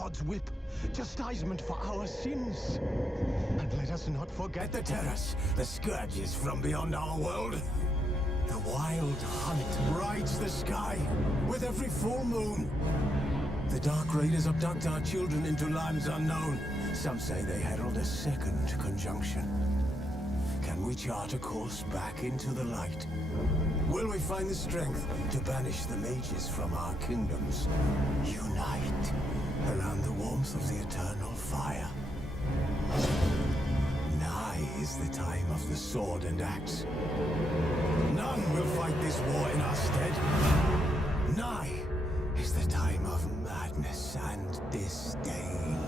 God's whip, chastisement for our sins. And let us not forget The terrors, the scourges from beyond our world. The wild hunt rides the sky with every full moon. The Dark Raiders abduct our children into lands unknown. Some say they herald a second conjunction. Can we chart a course back into the light? Will we find the strength to banish the mages from our kingdoms? Unite around the warmth of the eternal fire. Nigh is the time of the sword and axe. None will fight this war in our stead. Nigh is the time of madness and disdain.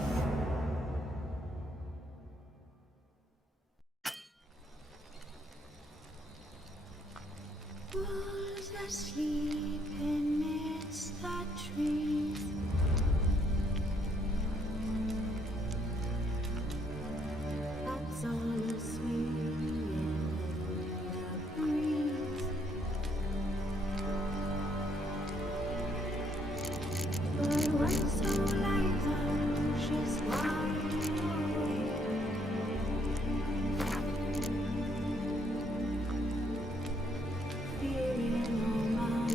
Wolves asleep amidst the trees. Bats on a swing in the breeze. But one so light anxious wide awake. Fearing no man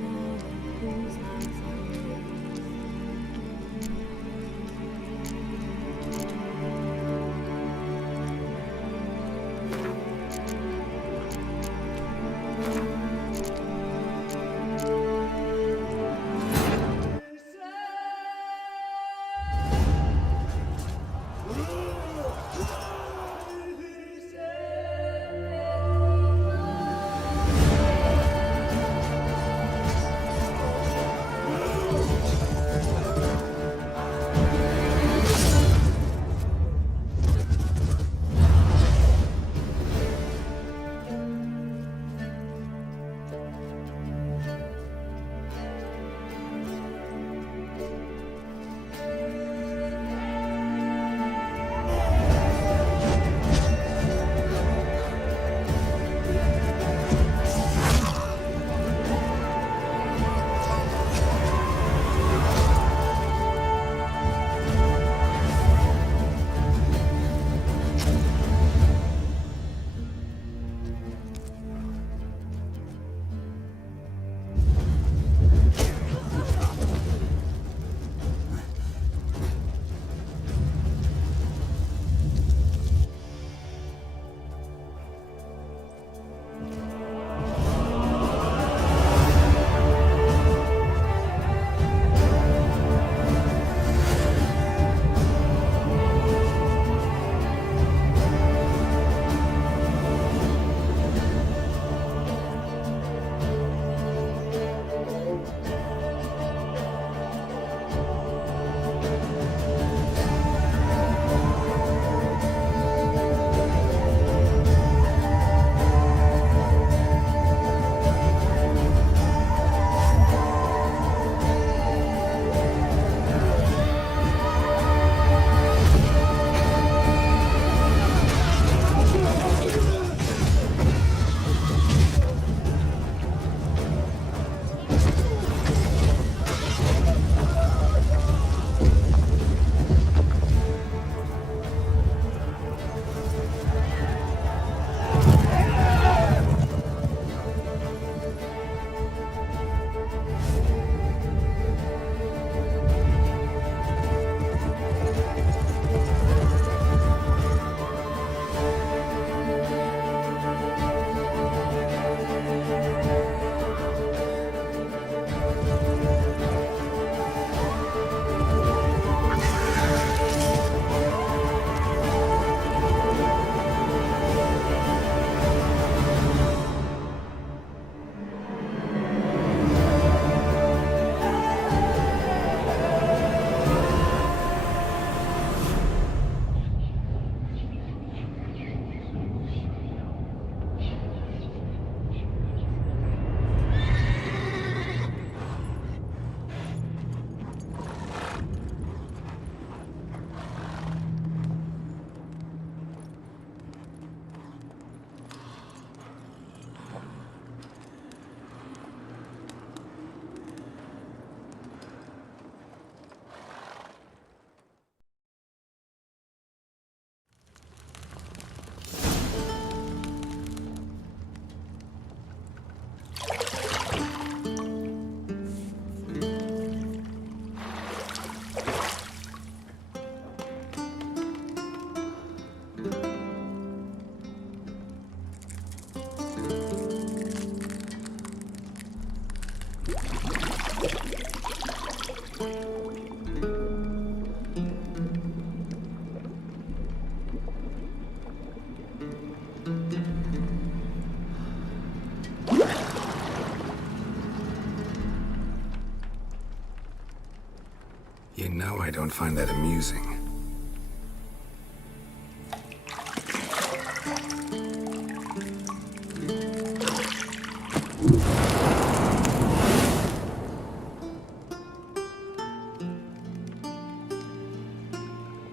You know I don't find that amusing.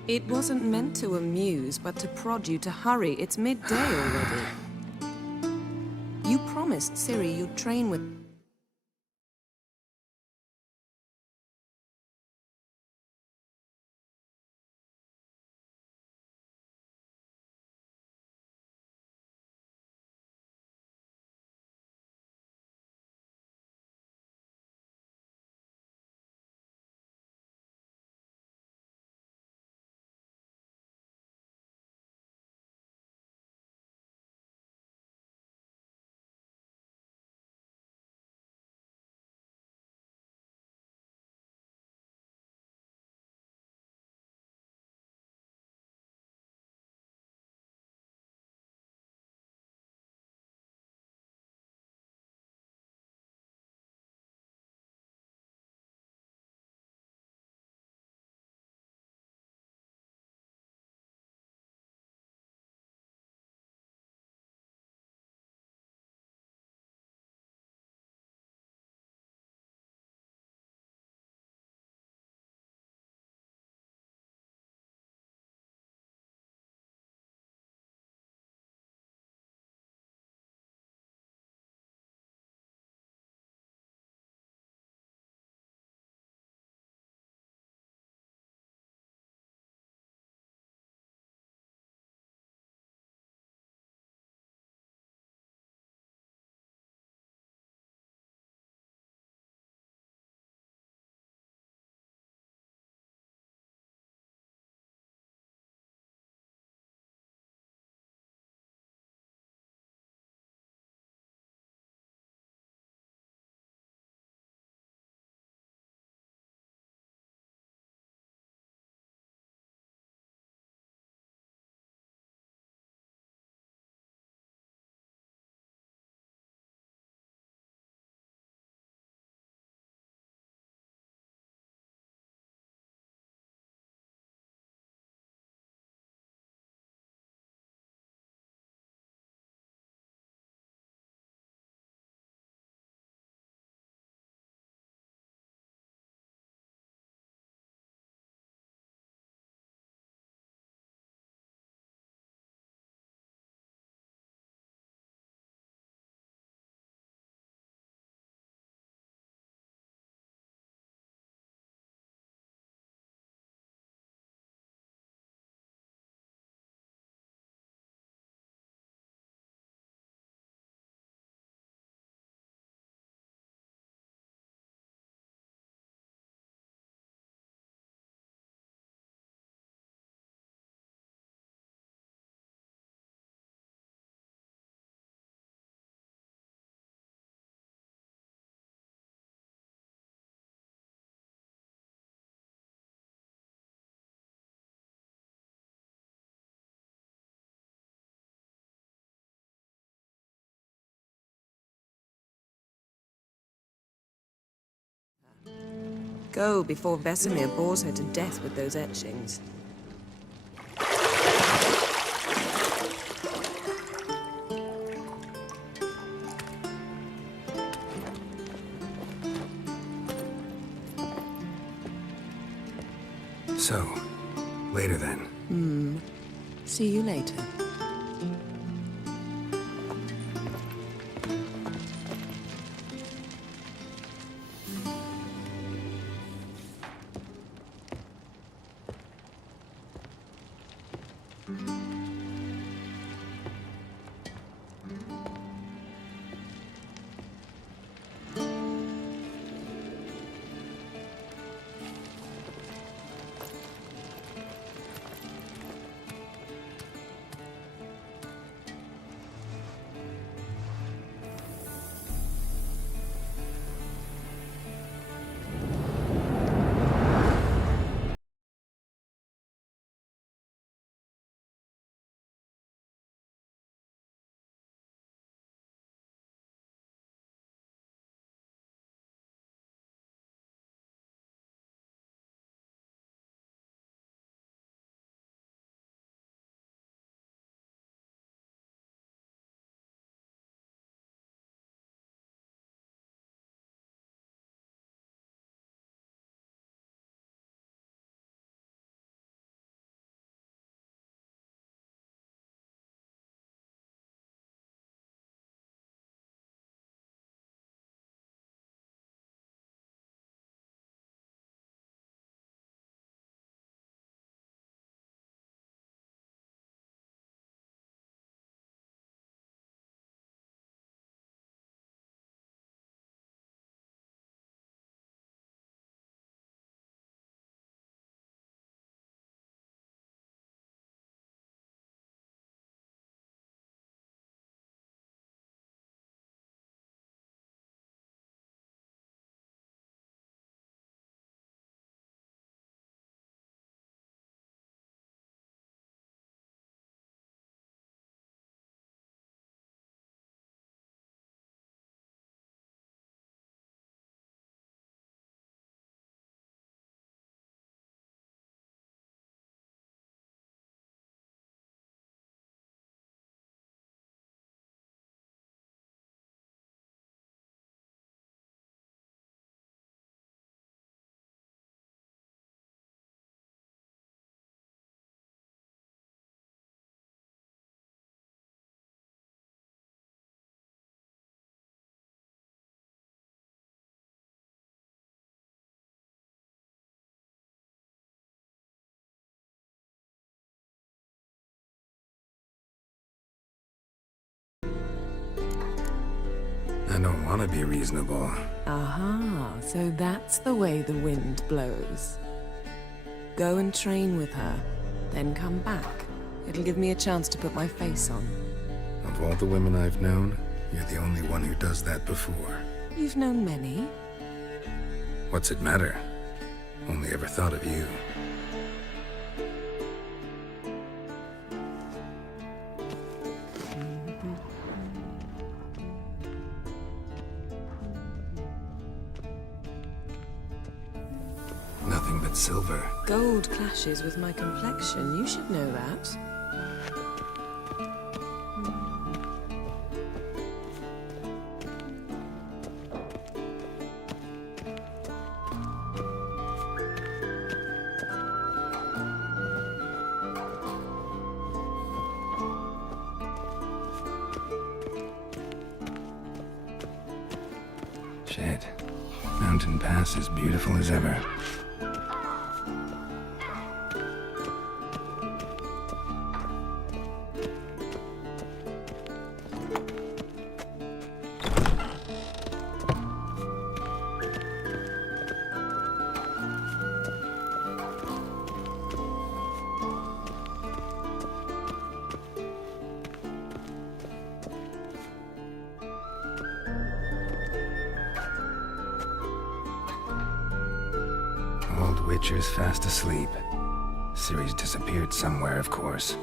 It wasn't meant to amuse, but to prod you to hurry. It's midday already. You promised Ciri you'd train with... Go before Vesemir bores her to death with those etchings. So, later then. See you later. I don't want to be reasonable. Aha, so that's the way the wind blows. Go and train with her, then come back. It'll give me a chance to put my face on. Of all the women I've known, you're the only one who does that before. You've known many. What's it matter? Only ever thought of you. Nothing but silver. Gold clashes with my complexion. You should know that. Shit. Mountain Pass is beautiful as ever. Old Witcher's fast asleep. Ciri's disappeared somewhere, of course.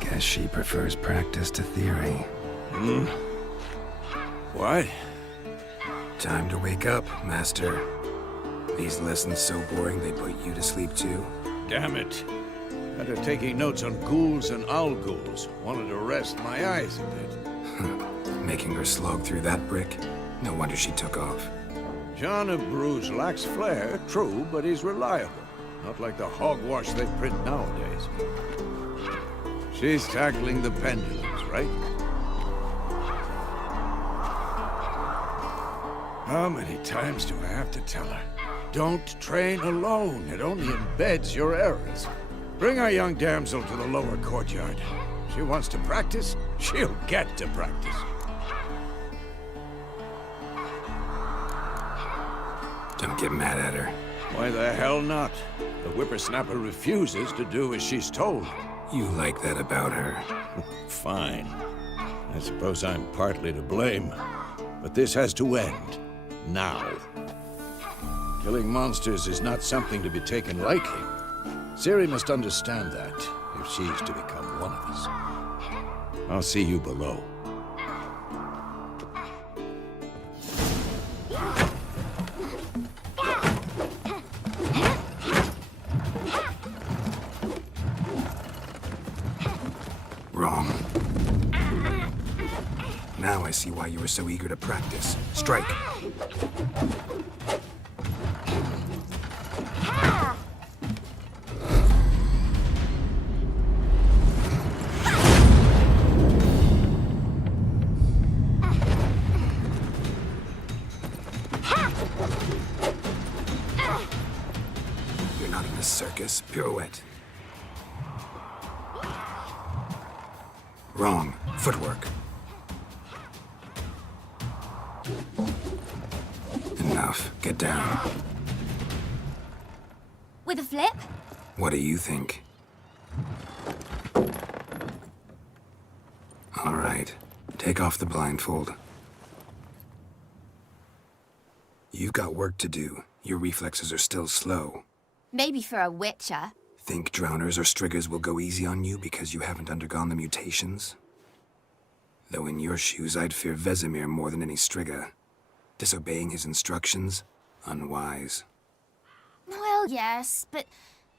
Guess she prefers practice to theory. What? Time to wake up, Master. These lessons so boring they put you to sleep too? Damn it. After taking notes on ghouls and owl ghouls, wanted to rest my eyes a bit. Making her slog through that brick? No wonder she took off. John of Bruges lacks flair, true, but he's reliable. Not like the hogwash they print nowadays. She's tackling the pendulums, right? How many times do I have to tell her? Don't train alone. It only embeds your errors. Bring our young damsel to the lower courtyard. She wants to practice, she'll get to practice. Don't get mad at her. Why the hell not? The whippersnapper refuses to do as she's told. You like that about her. Fine. I suppose I'm partly to blame. But this has to end. Now. Killing monsters is not something to be taken lightly. Ciri must understand that, if she's to become one of us. I'll see you below. Wrong. Now I see why you were so eager to practice. Strike. You're not in a circus. Pirouette. Wrong. Footwork. Enough. Get down. With a flip? What do you think? All right. Take off the blindfold. You've got work to do. Your reflexes are still slow. Maybe for a witcher. Think drowners or striggers will go easy on you because you haven't undergone the mutations? Though in your shoes, I'd fear Vesemir more than any strigger. Disobeying his instructions? Unwise. Well, yes, but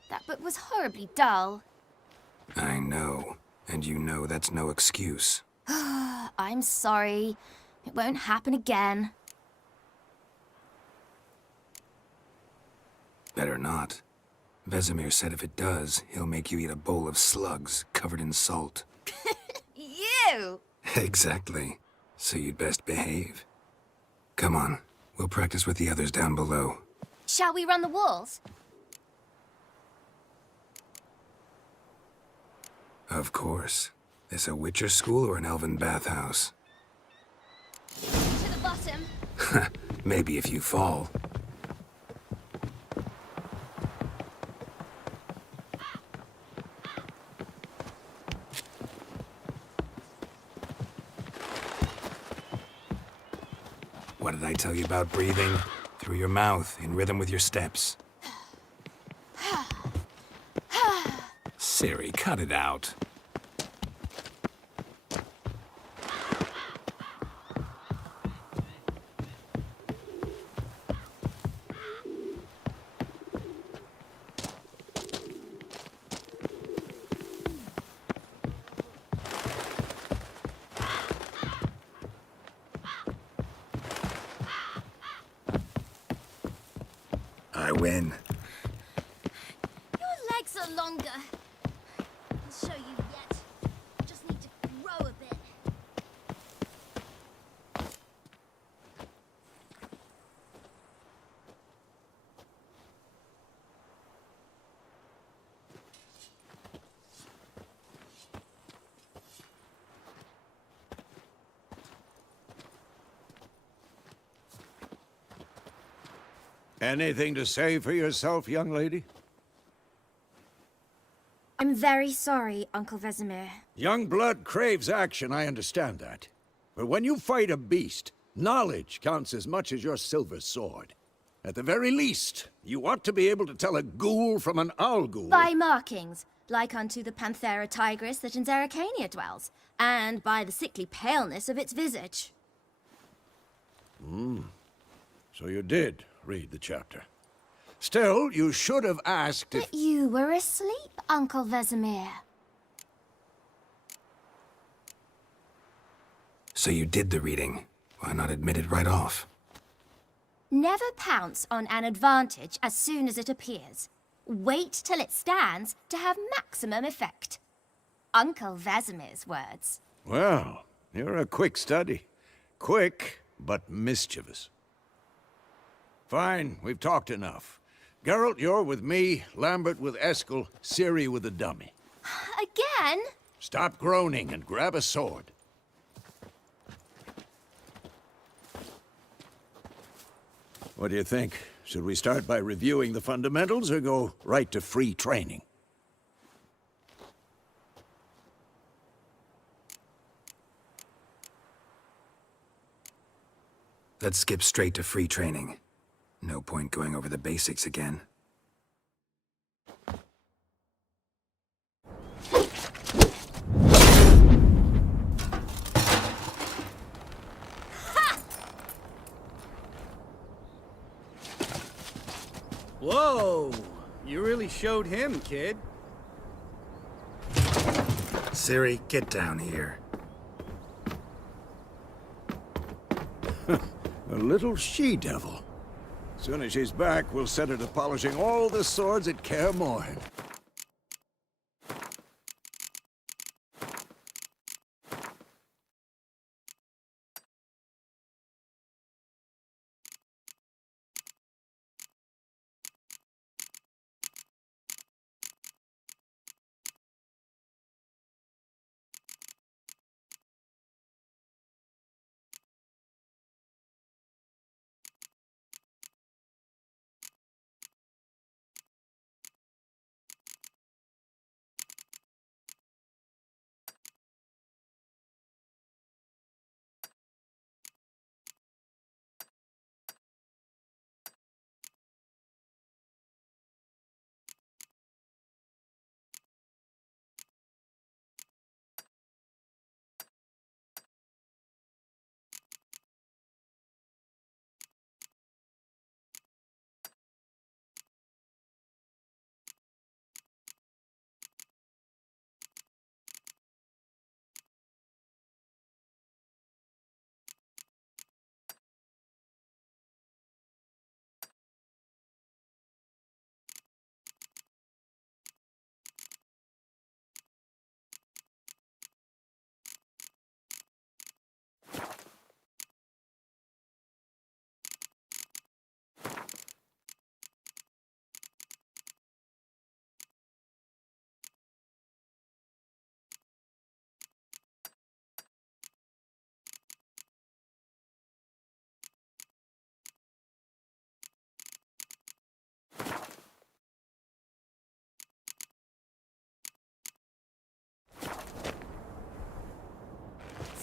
that book was horribly dull. I know. And you know that's no excuse. I'm sorry. It won't happen again. Better not. Vesemir said if it does, he'll make you eat a bowl of slugs covered in salt. You! Exactly. So you'd best behave. Come on, we'll practice with the others down below. Shall we run the walls? Of course. This a Witcher school or an elven bathhouse? To the bottom. Maybe if you fall. What did I tell you about breathing? Through your mouth, in rhythm with your steps. Siri, cut it out. I win. Your legs are longer. I'll show you yet. Just need to grow a bit. Anything to say for yourself, young lady? I'm very sorry, Uncle Vesemir. Young blood craves action, I understand that. But when you fight a beast, knowledge counts as much as your silver sword. At the very least, you ought to be able to tell a ghoul from an owl ghoul. By markings, like unto the Panthera tigris that in Zerrikania dwells, and by the sickly paleness of its visage. So you did read the chapter. Still, you should have asked if... But you were asleep, Uncle Vesemir. So you did the reading. Why not admit it right off? Never pounce on an advantage as soon as it appears. Wait till it stands to have maximum effect. Uncle Vesemir's words. Well, you're a quick study. Quick, but mischievous. Fine, we've talked enough. Geralt, you're with me, Lambert with Eskel, Ciri with the dummy. Again? Stop groaning and grab a sword. What do you think? Should we start by reviewing the fundamentals or go right to free training? Let's skip straight to free training. No point going over the basics again. Whoa! You really showed him, kid. Ciri, get down here. A little she-devil. Soon as she's back, we'll set her to polishing all the swords at Kaer Morhen.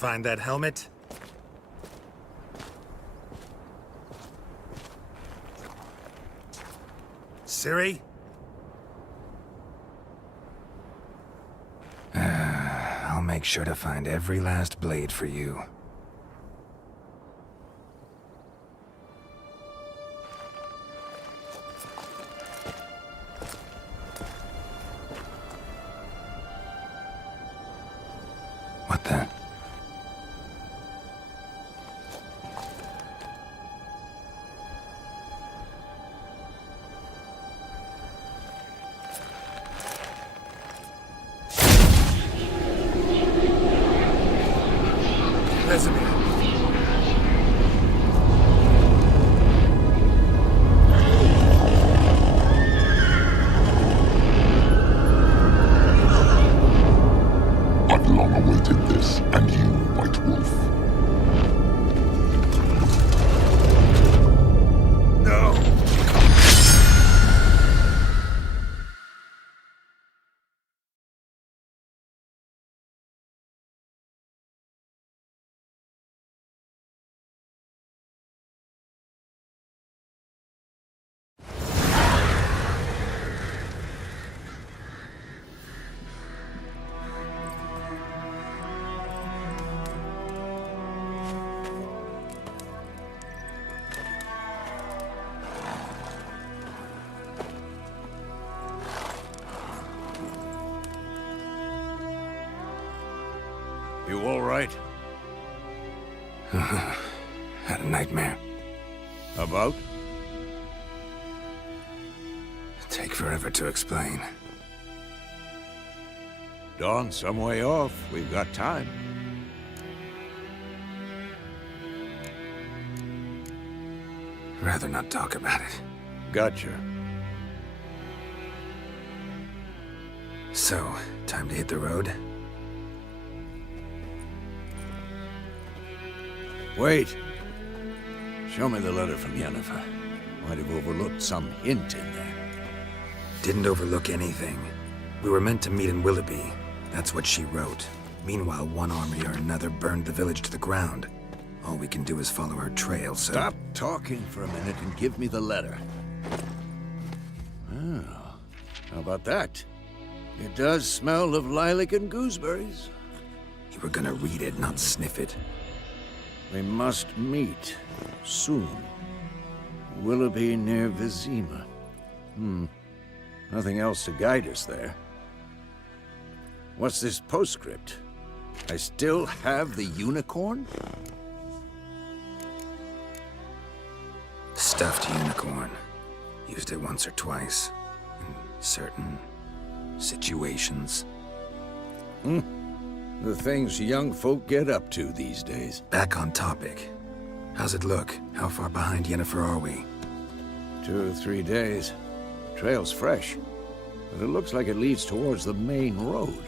find that helmet? Ciri? I'll make sure to find every last blade for you. What the? Vesemir. I've long awaited this, and you, White Wolf. No! You all right? Had a nightmare. About? Take forever to explain. Dawn's some way off. We've got time. Rather not talk about it. Gotcha. So, time to hit the road? Wait. Show me the letter from Yennefer. Might have overlooked some hint in there. Didn't overlook anything. We were meant to meet in Willoughby. That's what she wrote. Meanwhile, one army or another burned the village to the ground. All we can do is follow her trail, so... Stop talking for a minute and give me the letter. Oh, how about that? It does smell of lilac and gooseberries. You were gonna read it, not sniff it. We must meet soon. Willoughby near Vizima. Nothing else to guide us there. What's this postscript? I still have the unicorn? Stuffed unicorn. Used it once or twice. In certain situations. The things young folk get up to these days. Back on topic. How's it look? How far behind Yennefer are we? 2 or 3 days. Trail's fresh, but it looks like it leads towards the main road.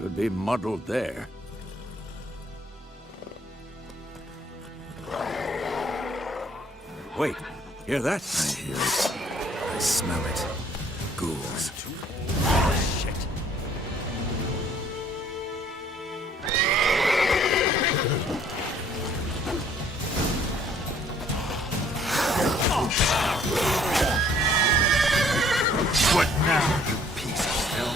Could be muddled there. Wait, hear that? I hear it. I smell it. Ghouls. Shit. What now? You piece of hell.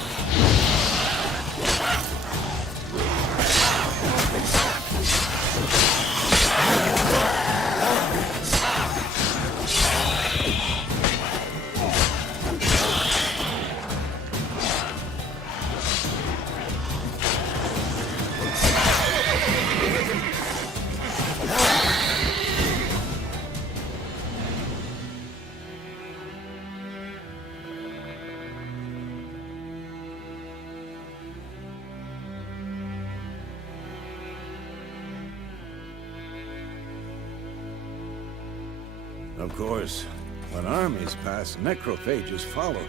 Of course, when armies pass, necrophages follow.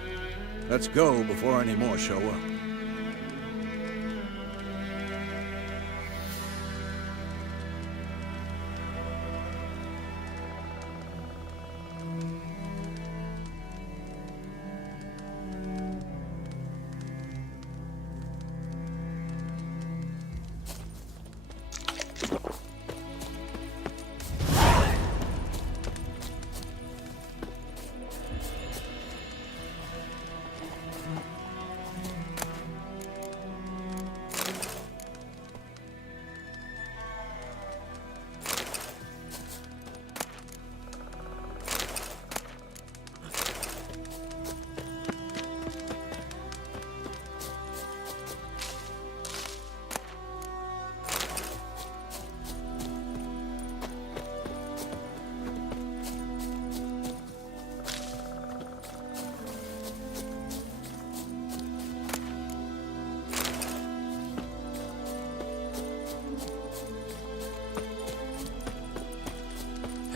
Let's go before any more show up.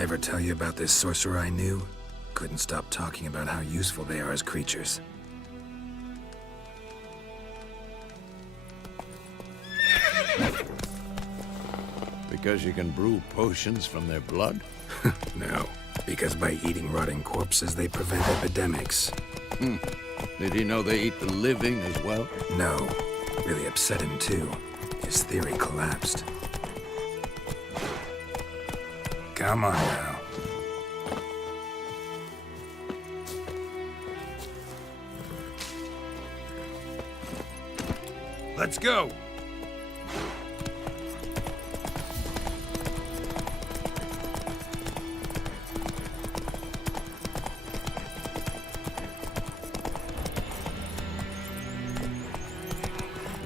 Ever tell you about this sorcerer I knew? Couldn't stop talking about how useful they are as creatures. Because you can brew potions from their blood? No, because by eating rotting corpses, they prevent epidemics. Did he know they eat the living as well? No, really upset him too. His theory collapsed. Come on now. Let's go!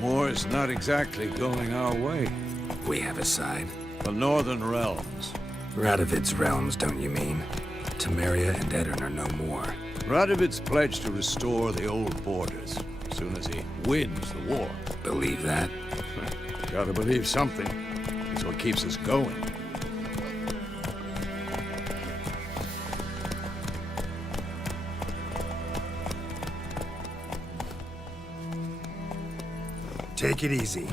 War's not exactly going our way. We have a side. The Northern Realms. Radovid's realms, don't you mean? Temeria and Edirn are no more. Radovid's pledged to restore the old borders as soon as he wins the war. Believe that? Gotta believe something. It's what keeps us going. Take it easy.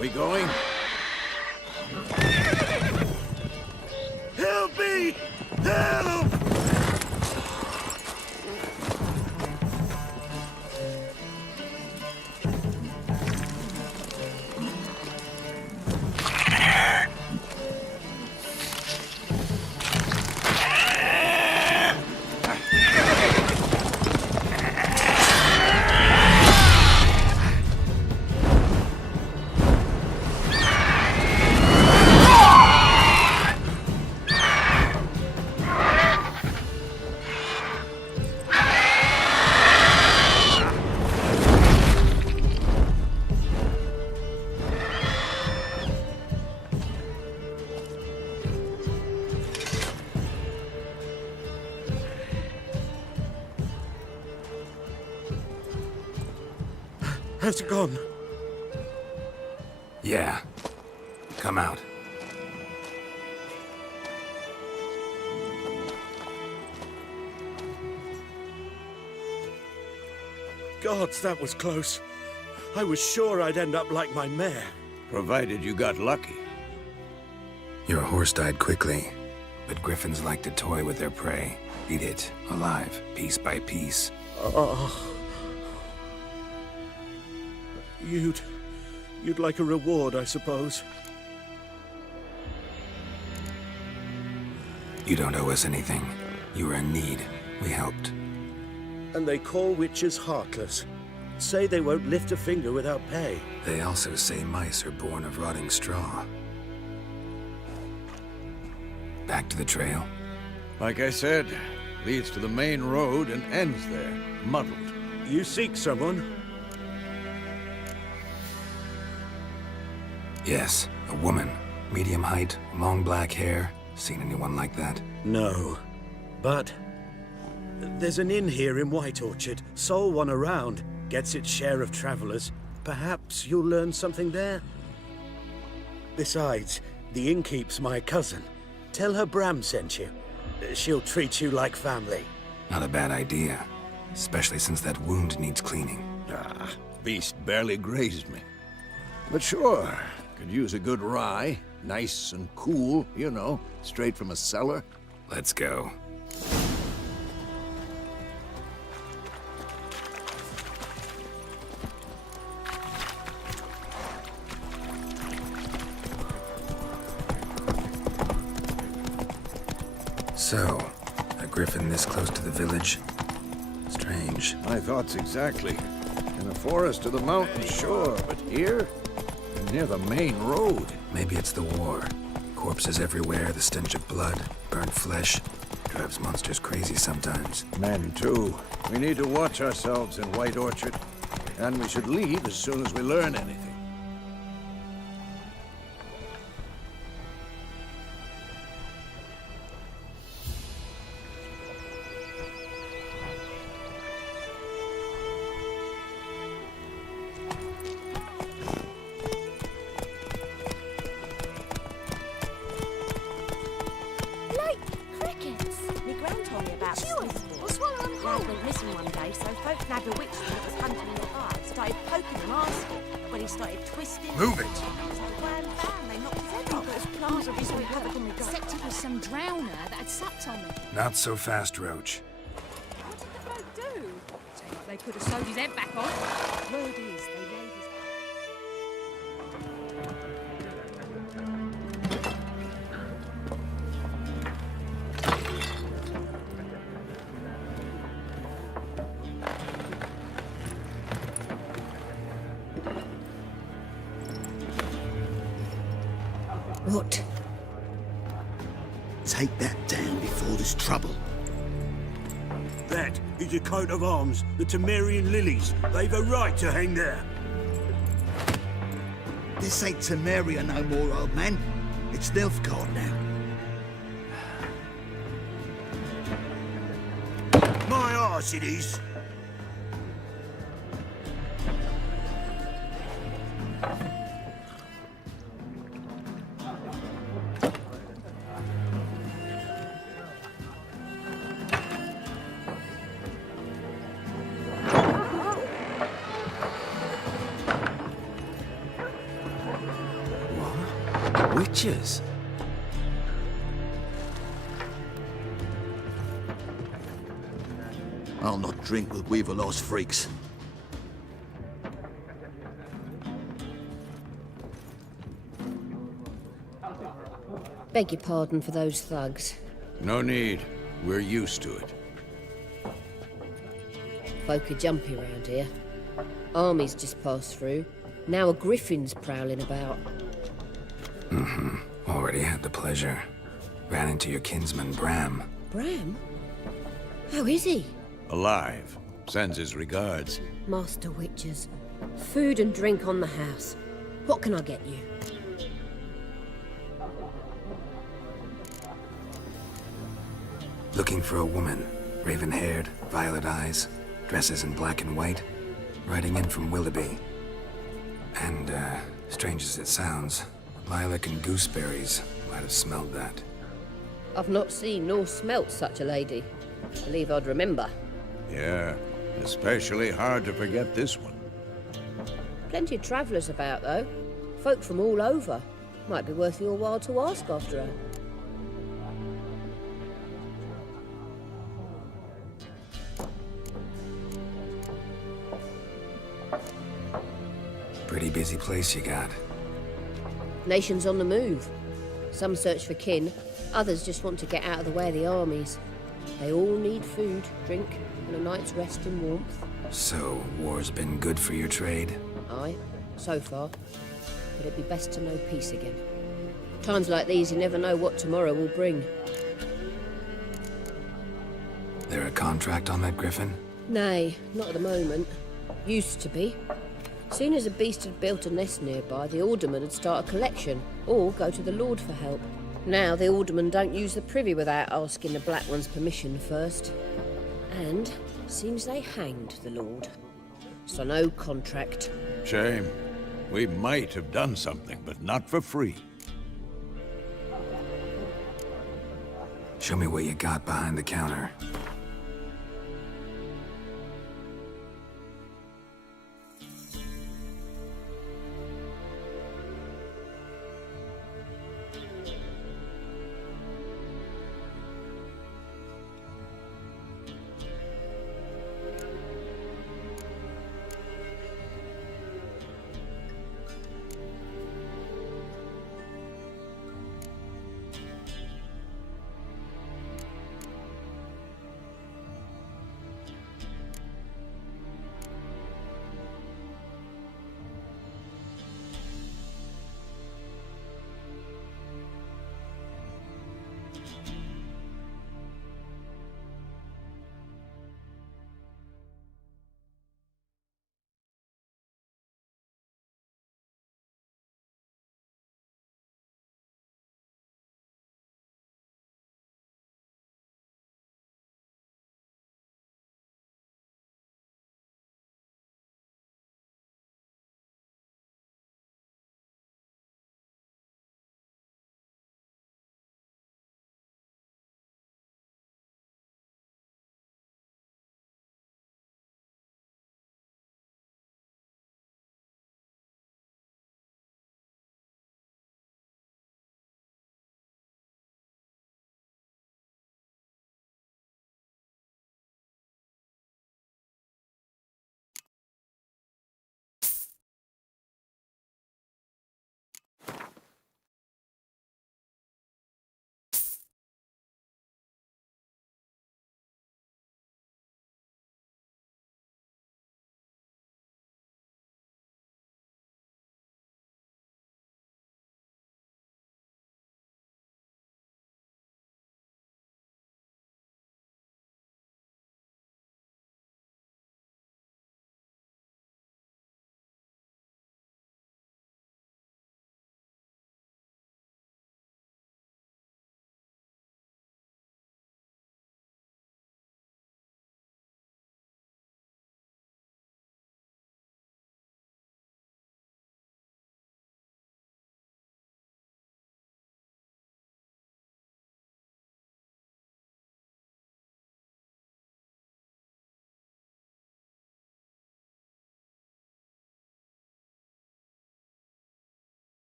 We going? Help me! Help! Has it gone? Yeah. Come out. Gods, that was close. I was sure I'd end up like my mare. Provided you got lucky. Your horse died quickly, but griffins like to toy with their prey. Eat it, alive, piece by piece. Oh. You'd like a reward, I suppose. You don't owe us anything. You were in need. We helped. And they call witches heartless. Say they won't lift a finger without pay. They also say mice are born of rotting straw. Back to the trail? Like I said, leads to the main road and ends there, muddled. You seek someone? Yes, a woman. Medium height, long black hair. Seen anyone like that? No. But there's an inn here in White Orchard. Sole one around. Gets its share of travelers. Perhaps you'll learn something there? Besides, the innkeep's my cousin. Tell her Bram sent you. She'll treat you like family. Not a bad idea. Especially since that wound needs cleaning. Ah, beast barely grazed me. But sure, could use a good rye. Nice and cool, you know, straight from a cellar. Let's go. So, a griffin this close to the village. Strange. My thoughts exactly. In the forest or the mountain, sure, but here? Near the main road. Maybe it's the war. Corpses everywhere, the stench of blood, burnt flesh. Drives monsters crazy sometimes. Men, too. We need to watch ourselves in White Orchard. And we should leave as soon as we learn anything. Like crickets. My gran told me about We'll swallow them Lad whole. went missing one day, so folk nabbed a witch that was hunting in the park. Started poking him, asking. When he started twisting... Move it! So wham, bam, they knocked his head off. But his plants of his covered in the gut. Except it was some drowner that had sucked on them. Not so fast, Roach. What did the folk do? Sounds like they could have sewed his head back on. Word is, they laid his... What? Take that down before there's trouble. That is a coat of arms, the Temerian lilies. They've a right to hang there. This ain't Temeria no more, old man. It's Nilfgaard now. My arse it is. Witches? I'll not drink with Weaverlaw's freaks. Beg your pardon for those thugs. No need. We're used to it. Folk are jumpy round here. Armies just passed through. Now a griffin's prowling about. Already had the pleasure. Ran into your kinsman, Bram. Bram? How is he? Alive. Sends his regards. Master Witches. Food and drink on the house. What can I get you? Looking for a woman. Raven-haired, violet eyes, dresses in black and white. Riding in from Willoughby. And, strange as it sounds, lilac and gooseberries might have smelled that. I've not seen nor smelt such a lady. Believe I'd remember. Yeah, especially hard to forget this one. Plenty of travellers about, though. Folk from all over. Might be worth your while to ask after her. Pretty busy place you got. Nations on the move. Some search for kin, others just want to get out of the way of the armies. They all need food, drink, and a night's rest in warmth. So, war's been good for your trade? Aye, so far. But it'd be best to know peace again. Times like these, you never know what tomorrow will bring. There a contract on that griffin? Nay, not at the moment. Used to be. Soon as a beast had built a nest nearby, the alderman would start a collection, or go to the Lord for help. Now the aldermen don't use the privy without asking the Black One's permission first. And seems they hanged the Lord. So no contract. Shame. We might have done something, but not for free. Show me what you got behind the counter.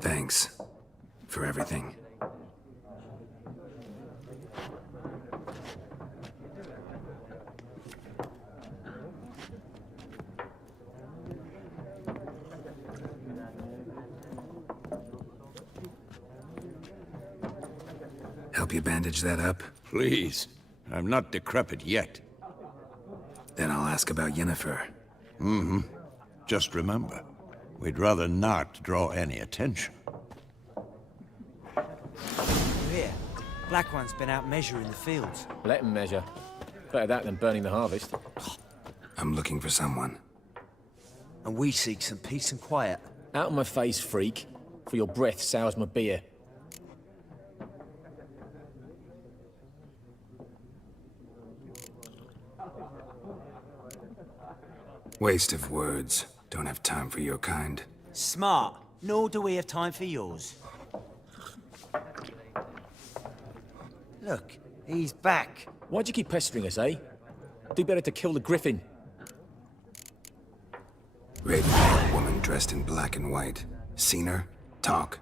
Thanks for everything. Help you bandage that up? Please. I'm not decrepit yet. Then I'll ask about Yennefer. Mm-hmm. Just remember, we'd rather not draw any attention. Here, Black One's been out measuring the fields. Let him measure. Better that than burning the harvest. I'm looking for someone. And we seek some peace and quiet. Out of my face, freak. For your breath sours my beer. Waste of words. Don't have time for your kind. Smart. Nor do we have time for yours. Look, he's back. Why'd you keep pestering us, eh? Do better to kill the griffin. Raven, woman dressed in black and white. Seen her? Talk.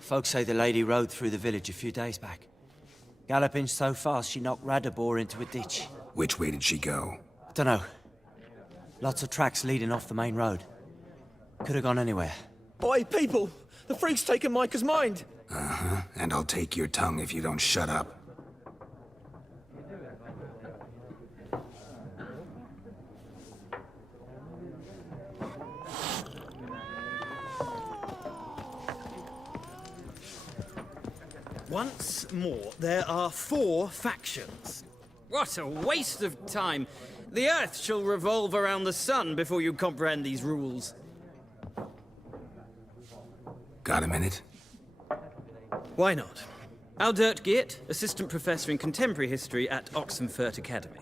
Folks say the lady rode through the village a few days back. Galloping so fast she knocked Radabor into a ditch. Which way did she go? Dunno. Lots of tracks leading off the main road. Could have gone anywhere. Oi, people! The freak's taken Micah's mind! Uh-huh. And I'll take your tongue if you don't shut up. Once more, there are 4 factions. What a waste of time. The Earth shall revolve around the sun before you comprehend these rules. Got a minute? Why not? Aldert Geert, Assistant Professor in Contemporary History at Oxenfurt Academy.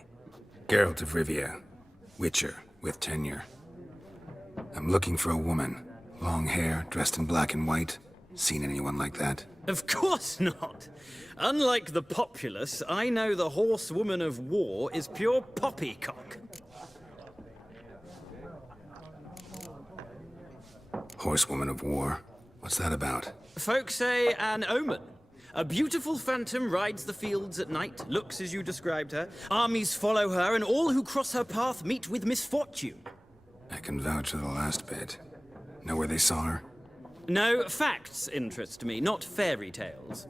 Geralt of Rivia. Witcher, with tenure. I'm looking for a woman. Long hair, dressed in black and white. Seen anyone like that? Of course not. Unlike the populace, I know the horsewoman of war is pure poppycock. Horsewoman of war? What's that about? Folk say an omen. A beautiful phantom rides the fields at night, looks as you described her. Armies follow her, and all who cross her path meet with misfortune. I can vouch for the last bit. Know where they saw her? No, facts interest me, not fairy tales.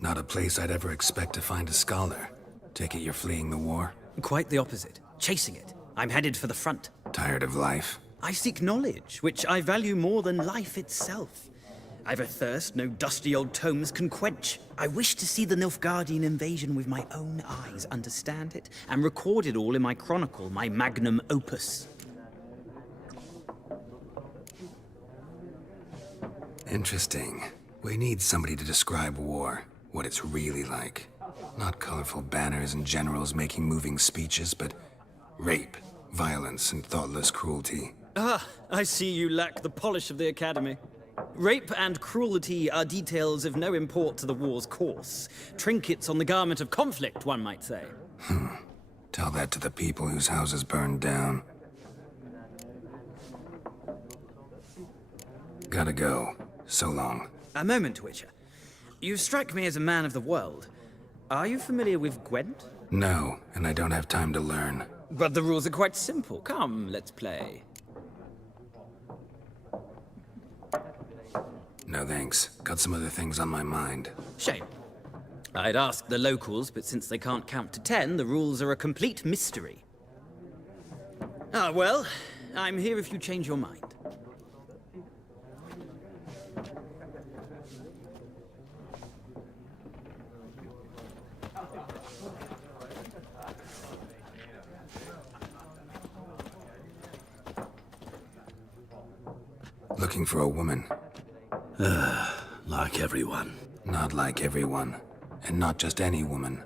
Not a place I'd ever expect to find a scholar. Take it you're fleeing the war? Quite the opposite. Chasing it. I'm headed for the front. Tired of life? I seek knowledge, which I value more than life itself. I've a thirst no dusty old tomes can quench. I wish to see the Nilfgaardian invasion with my own eyes, understand it, and record it all in my chronicle, my magnum opus. Interesting. We need somebody to describe war, what it's really like. Not colorful banners and generals making moving speeches, but rape, violence, and thoughtless cruelty. Ah, I see you lack the polish of the Academy. Rape and cruelty are details of no import to the war's course. Trinkets on the garment of conflict, one might say. Tell that to the people whose houses burned down. Gotta go. So long. A moment, Witcher. You strike me as a man of the world. Are you familiar with Gwent? No, and I don't have time to learn. But the rules are quite simple. Come, let's play. No thanks. Got some other things on my mind. Shame. I'd ask the locals, but since they can't count to 10, the rules are a complete mystery. Ah, well, I'm here if you change your mind. Looking for a woman. Like everyone. Not like everyone. And not just any woman.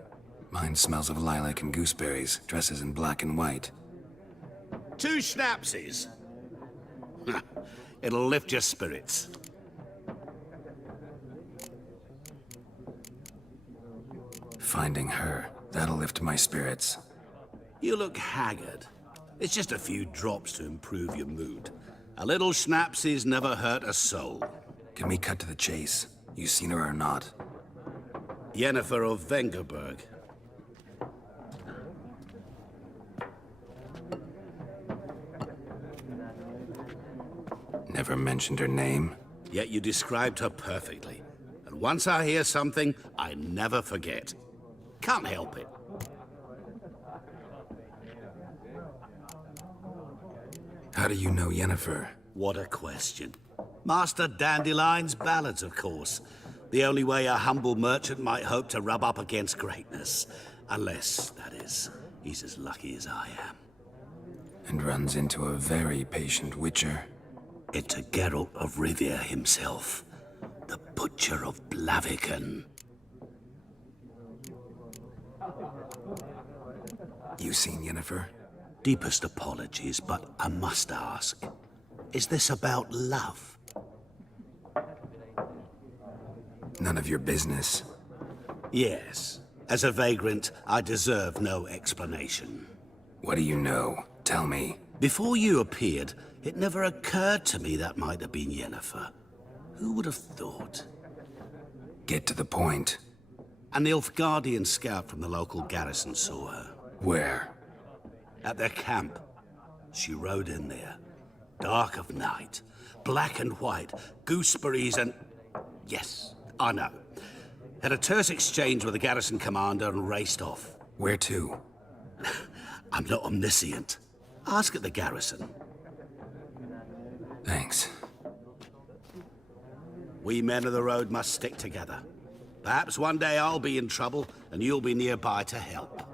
Mine smells of lilac and gooseberries, dresses in black and white. 2 schnapsies. It'll lift your spirits. Finding her, that'll lift my spirits. You look haggard. It's just a few drops to improve your mood. A little schnapsies never hurt a soul. Can we cut to the chase? You seen her or not? Yennefer of Vengerberg. Never mentioned her name? Yet you described her perfectly. And once I hear something, I never forget. Can't help it. How do you know Yennefer? What a question. Master Dandelion's ballads, of course. The only way a humble merchant might hope to rub up against greatness. Unless, that is, he's as lucky as I am. And runs into a very patient witcher. Into Geralt of Rivia himself. The Butcher of Blaviken. You seen Yennefer? Deepest apologies, but I must ask. Is this about love? None of your business. Yes. As a vagrant, I deserve no explanation. What do you know? Tell me. Before you appeared, it never occurred to me that might have been Yennefer. Who would have thought? Get to the point. A Nilfgaardian scout from the local garrison saw her. Where? At their camp. She rode in there. Dark of night. Black and white. Gooseberries and... Yes, I know. Had a terse exchange with the garrison commander and raced off. Where to? I'm not omniscient. Ask at the garrison. Thanks. We men of the road must stick together. Perhaps one day I'll be in trouble and you'll be nearby to help.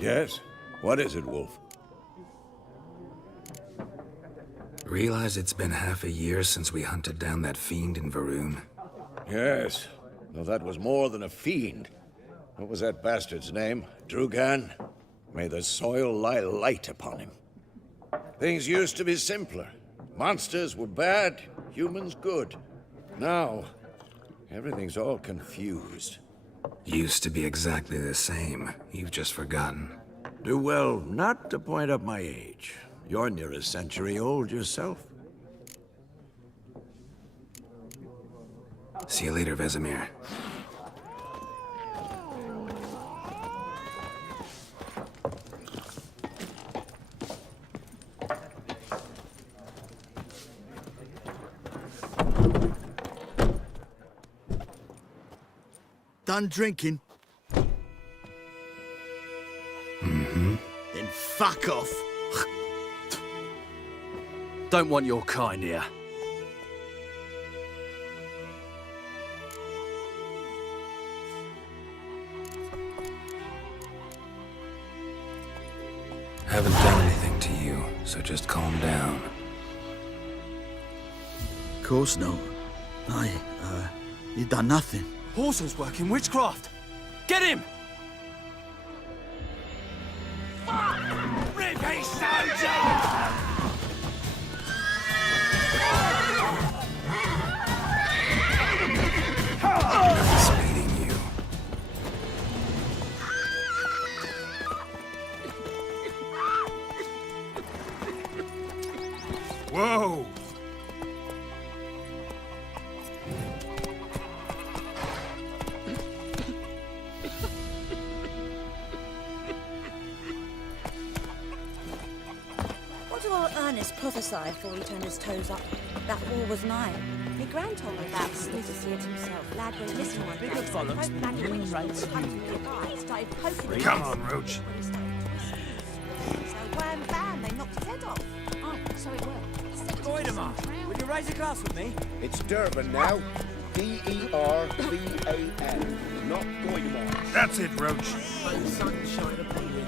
Yes? What is it, Wolf? Realize it's been half a year since we hunted down that fiend in Varun? Yes, though that was more than a fiend. What was that bastard's name? Drugan? May the soil lie light upon him. Things used to be simpler. Monsters were bad, humans good. Now, everything's all confused. Used to be exactly the same. You've just forgotten. Do well not to point up my age. You're near a century old yourself. See you later, Vesemir. Done drinking? Mm-hmm. Then fuck off. Don't want your kind here. Haven't done anything to you, so just calm down. Of course not. You done nothing. Horses working witchcraft. Get him! Ribby soldier! He's beating you. Whoa! What do our Ernest prophesy before he turned his toes up? That war was nigh. My grand told me about it to see it himself. Lad went missing one day. Bigger bollocks than Folk you witch right was hunting nearby. Started poking him. Come on, Roach. When he started twisting. So wham bam, they knocked his head off. Oh, so it worked. Goidemar, will you raise a glass with me? It's Durban now. D-E-R-B-A-N. Not Goidemar. That's it, Roach. Sunshine appealing.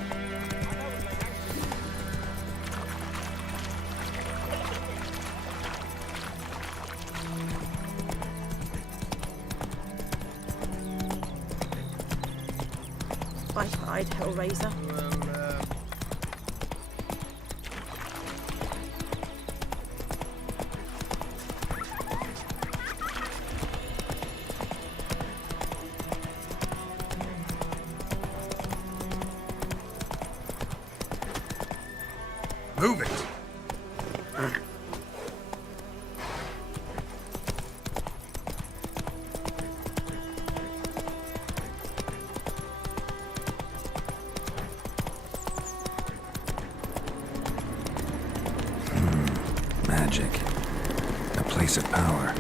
Bite hide, Hellraiser. Move it. Magic. A place of power.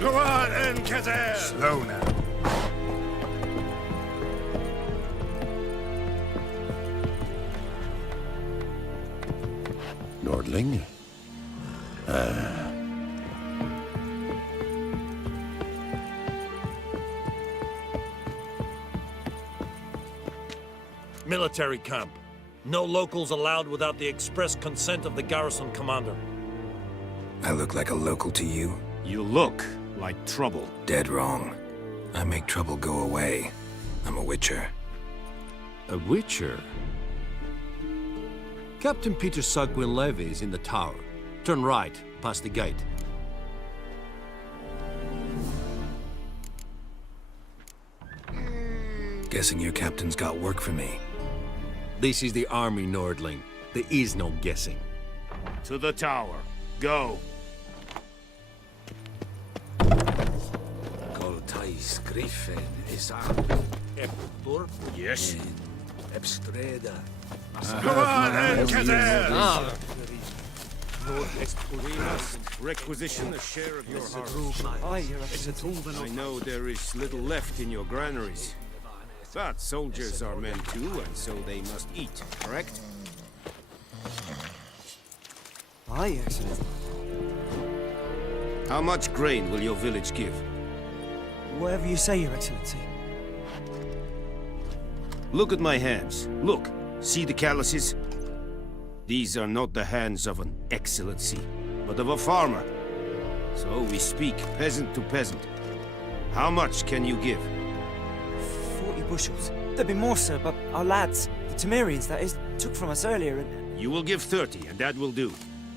Go on, Enkezer! Slow now. Nordling? Military camp. No locals allowed without the express consent of the garrison commander. I look like a local to you? You look like trouble. Dead wrong. I make trouble go away. I'm a witcher. A witcher? Captain Peter Sagwin Levy is in the tower. Turn right, past the gate. Guessing your captain's got work for me. This is the army, Nordling. There is no guessing. To the tower. Go. Coltais Griffin is Epurp. Yes. Ebstreda. Come on, Enkezer! Requisition a share of your harvest. I know there is little left in your granaries. But soldiers are men too, and so they must eat, correct? Aye, Excellency. How much grain will your village give? Whatever you say, Your Excellency. Look at my hands. Look. See the calluses? These are not the hands of an excellency, but of a farmer. So we speak peasant to peasant. How much can you give? 40 bushels. There'd be more, sir, but our lads, the Temerians, that is, took from us earlier and... You will give 30, and that will do.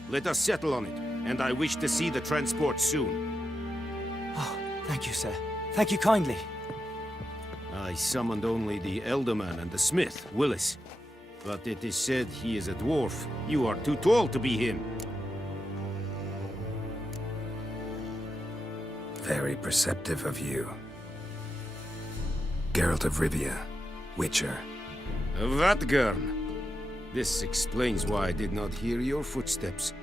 Let us settle on it, and I wish to see the transport soon. Oh, thank you, sir. Thank you kindly. I summoned only the Elderman and the smith, Willis. But it is said he is a dwarf. You are too tall to be him. Very perceptive of you. Geralt of Rivia, Witcher. Vatgern. This explains why I did not hear your footsteps.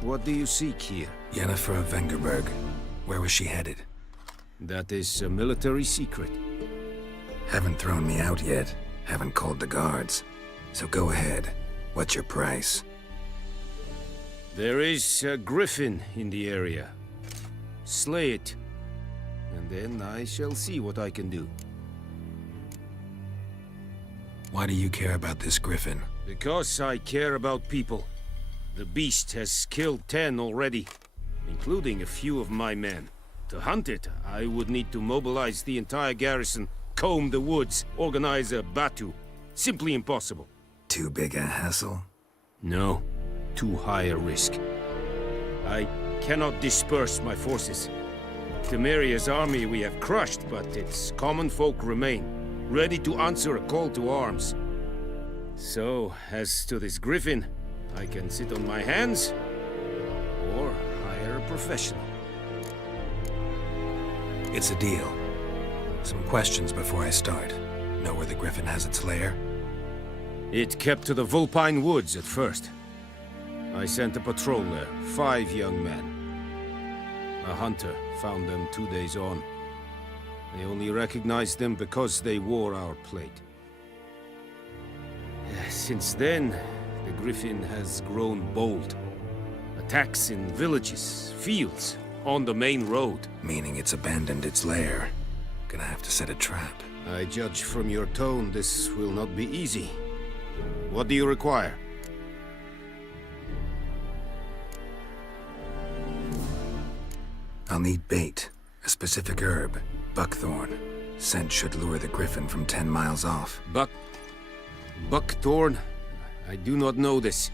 What do you seek here? Yennefer of Vengerberg. Where was she headed? That is a military secret. Haven't thrown me out yet. Haven't called the guards. So go ahead. What's your price? There is a griffin in the area. Slay it, and then I shall see what I can do. Why do you care about this griffin? Because I care about people. The beast has killed 10 already, including a few of my men. To hunt it, I would need to mobilize the entire garrison, comb the woods, organize a batu. Simply impossible. Too big a hassle? No, too high a risk. I cannot disperse my forces. Temeria's army we have crushed, but its common folk remain, ready to answer a call to arms. So, as to this griffin, I can sit on my hands, or hire a professional. It's a deal. Some questions before I start. Know where the griffin has its lair? It kept to the Vulpine Woods at first. I sent a patrol there, 5 young men. A hunter found them 2 days on. They only recognized them because they wore our plate. Since then, the griffin has grown bold. Attacks in villages, fields, on the main road. Meaning it's abandoned its lair. Gonna have to set a trap. I judge from your tone this will not be easy. What do you require? I'll need bait, a specific herb, buckthorn. Scent should lure the griffin from 10 miles off. Buckthorn? I do not know this,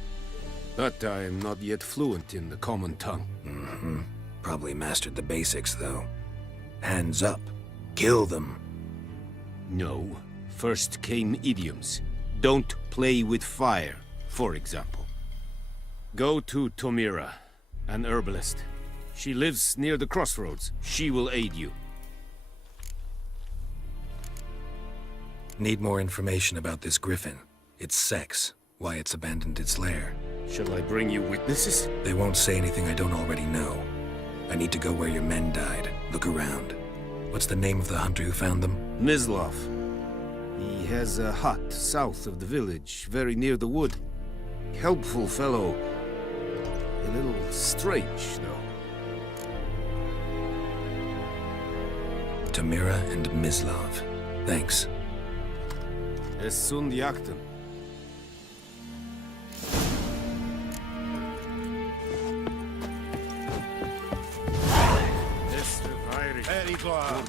but I am not yet fluent in the common tongue. Mm-hmm. Probably mastered the basics, though. Hands up. Kill them. No. First came idioms. Don't play with fire, for example. Go to Tomira, an herbalist. She lives near the crossroads. She will aid you. Need more information about this griffin. Its sex, why it's abandoned its lair. Shall I bring you witnesses? They won't say anything I don't already know. I need to go where your men died. Look around. What's the name of the hunter who found them? Mislav. He has a hut south of the village, very near the wood. Helpful fellow. A little strange, though. Tomira and Mislav. Thanks. Es sunt jakten. Very glad.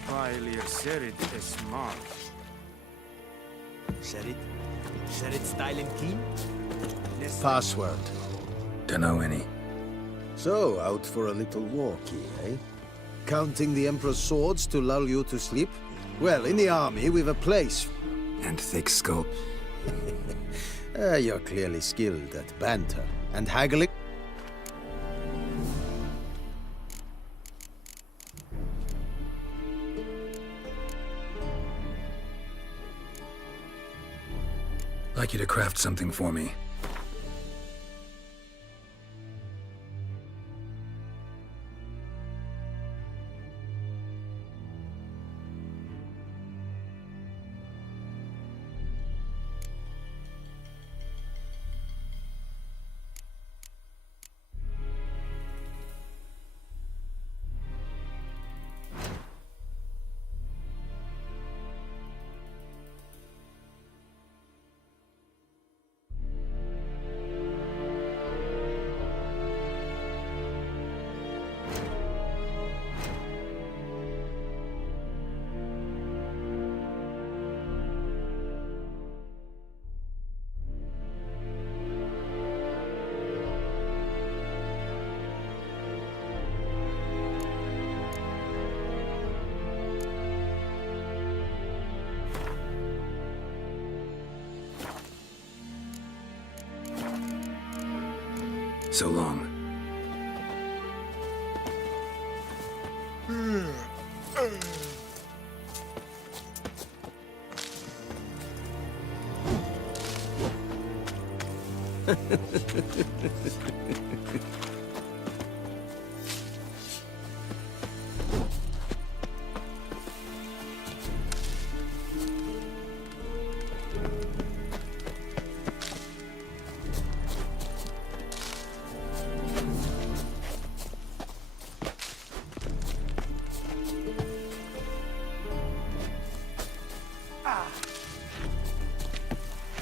Sherit style and keen? Password. Dunno any. So, out for a little walkie, eh? Counting the Emperor's swords to lull you to sleep? Well, in the army, we've a place. And thick skull. You're clearly skilled at banter and haggling. Like you to craft something for me. So long.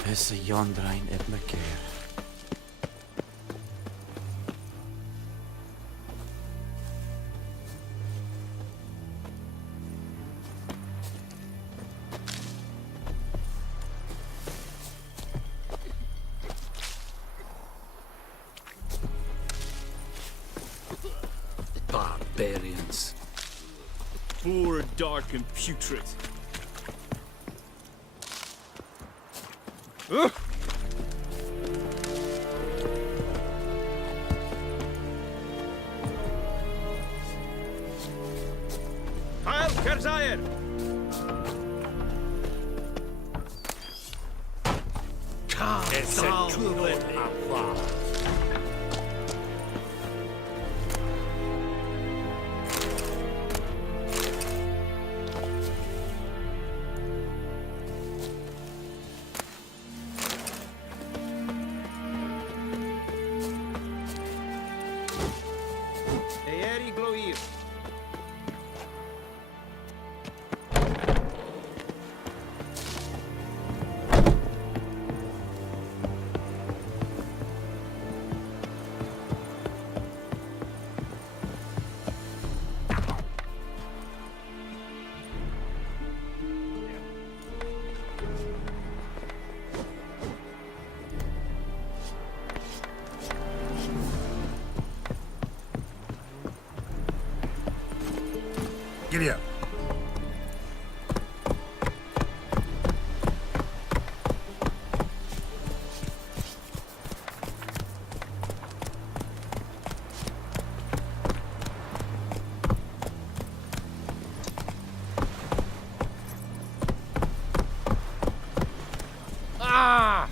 Vis Jondrain et Macair. Barbarians. Poor, dark, and putrid. Ugh! Heil Kerzayer! Eeri Gloir. Giddy up. Ah!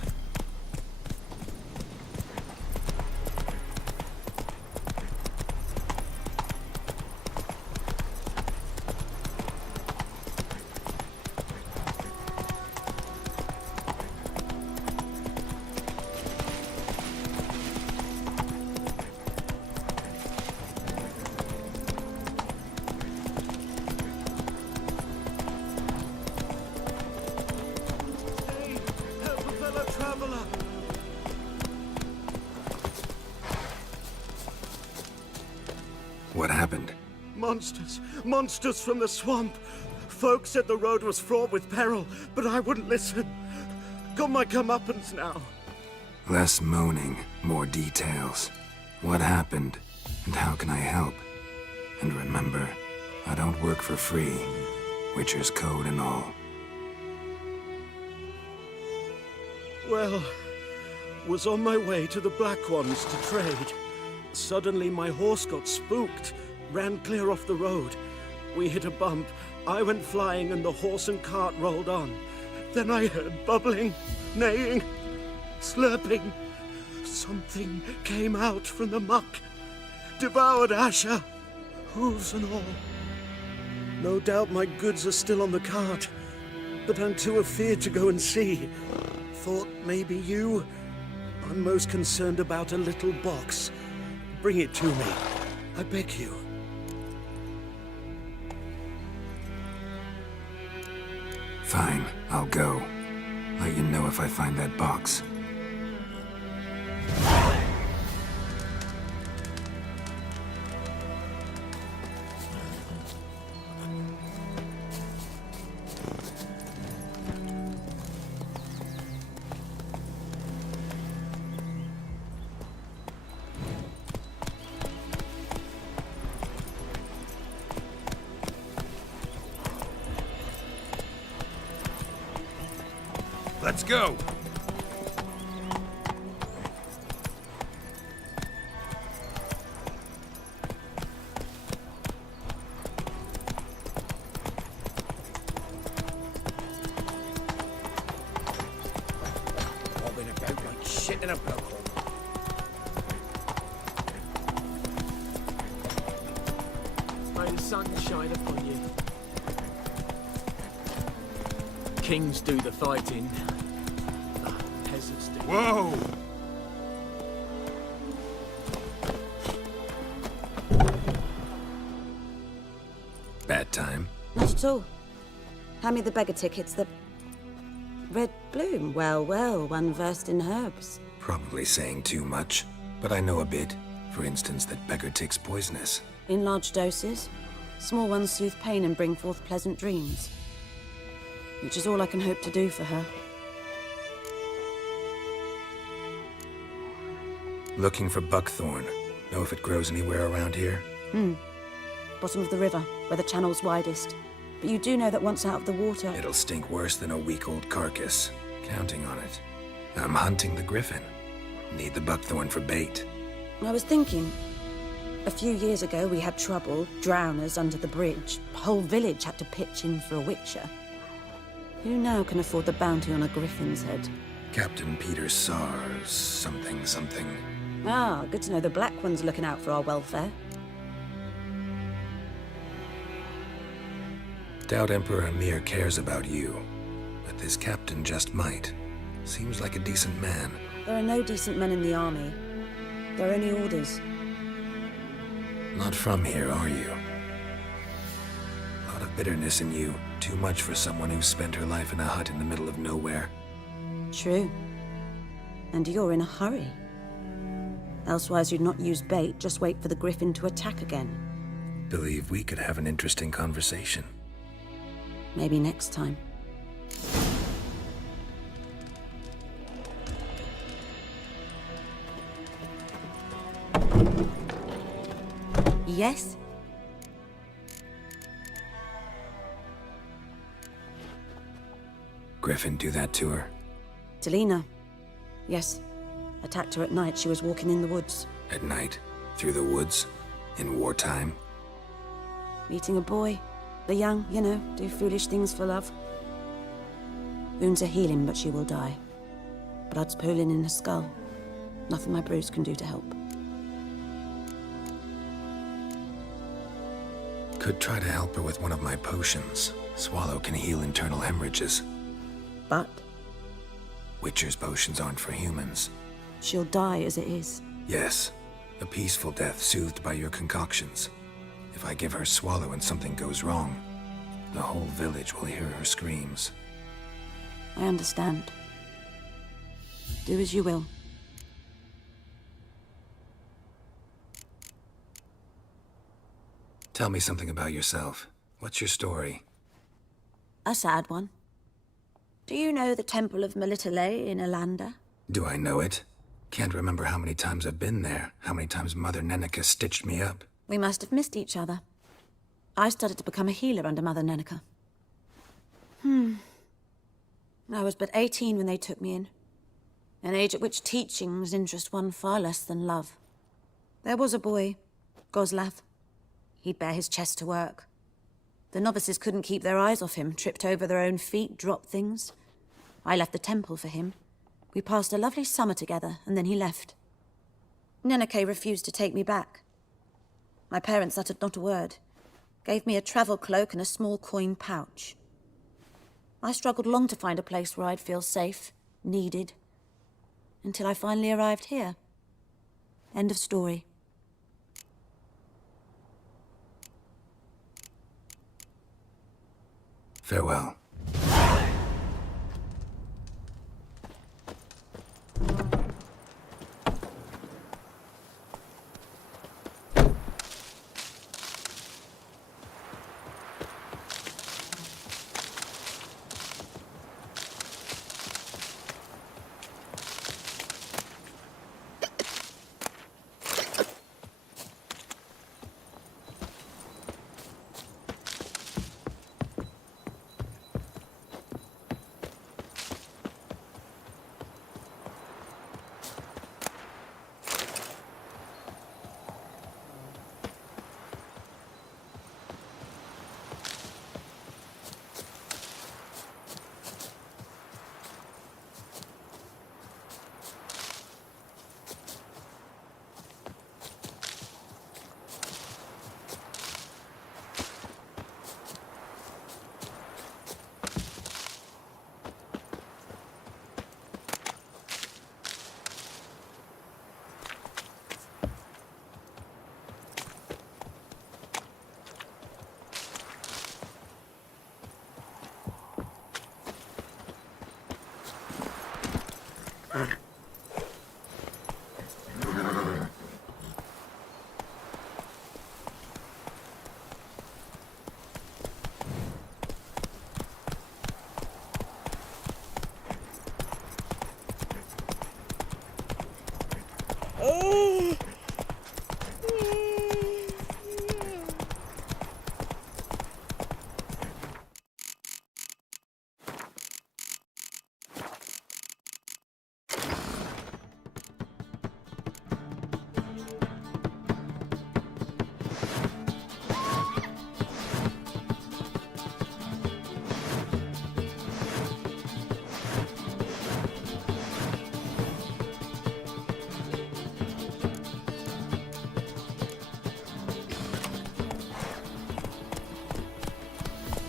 Help a fellow traveler! What happened? Monsters! Monsters from the swamp! Folk said the road was fraught with peril, but I wouldn't listen. Got my comeuppance now. Less moaning, more details. What happened, and how can I help? And remember, I don't work for free. Witcher's code and all. Well, was on my way to the Black Ones to trade. Suddenly my horse got spooked, ran clear off the road. We hit a bump, I went flying and the horse and cart rolled on. Then I heard bubbling, neighing, slurping. Something came out from the muck, devoured Asher, hooves and all. No doubt my goods are still on the cart, but I'm too afeard to go and see. Thought maybe you. I'm most concerned about a little box. Bring it to me, I beg you. Fine, I'll go. Let you know if I find that box. Let's go! Bobbing about like shit in a blowhole. May the sun shine upon you. Kings do the fighting. Peasants do. Whoa! Bad time? Not at all. Hand me the beggar tickets, the red Bloom. Well, well, one versed in herbs. Probably saying too much, but I know a bit. For instance, that beggar tick's poisonous. In large doses. Small ones soothe pain and bring forth pleasant dreams. Which is all I can hope to do for her. Looking for buckthorn. Know if it grows anywhere around here? Bottom of the river, where the channel's widest. But you do know that once out of the water... It'll stink worse than a week-old carcass. Counting on it. I'm hunting the griffin. Need the buckthorn for bait. I was thinking... A few years ago we had trouble, drowners under the bridge. The whole village had to pitch in for a witcher. Who now can afford the bounty on a griffin's head? Captain Peter Sars, something. Ah, good to know the Black One's looking out for our welfare. Doubt Emperor Emir cares about you, but this captain just might. Seems like a decent man. There are no decent men in the army. There are only orders. Not from here, are you? A lot of bitterness in you. Too much for someone who spent her life in a hut in the middle of nowhere. True. And you're in a hurry. Elsewise you'd not use bait, just wait for the griffin to attack again. Believe we could have an interesting conversation. Maybe next time. Yes? Griffin do that to her? Delina. Yes. Attacked her at night. She was walking in the woods. At night? Through the woods? In wartime? Meeting a boy. The young, you know, do foolish things for love. Wounds are healing, but she will die. Blood's pooling in her skull. Nothing my brews can do to help. Could try to help her with one of my potions. Swallow can heal internal hemorrhages. But? Witcher's potions aren't for humans. She'll die as it is. Yes. A peaceful death soothed by your concoctions. If I give her Swallow and something goes wrong, the whole village will hear her screams. I understand. Do as you will. Tell me something about yourself. What's your story? A sad one. Do you know the Temple of Melitele in Alanda? Do I know it? Can't remember how many times I've been there, how many times Mother Neneka stitched me up. We must have missed each other. I started to become a healer under Mother Neneka. I was but 18 when they took me in. An age at which teachings interest one far less than love. There was a boy, Goslav. He'd bare his chest to work. The novices couldn't keep their eyes off him, tripped over their own feet, dropped things. I left the temple for him. We passed a lovely summer together, and then he left. Neneke refused to take me back. My parents uttered not a word. Gave me a travel cloak and a small coin pouch. I struggled long to find a place where I'd feel safe, needed, until I finally arrived here. End of story. Farewell.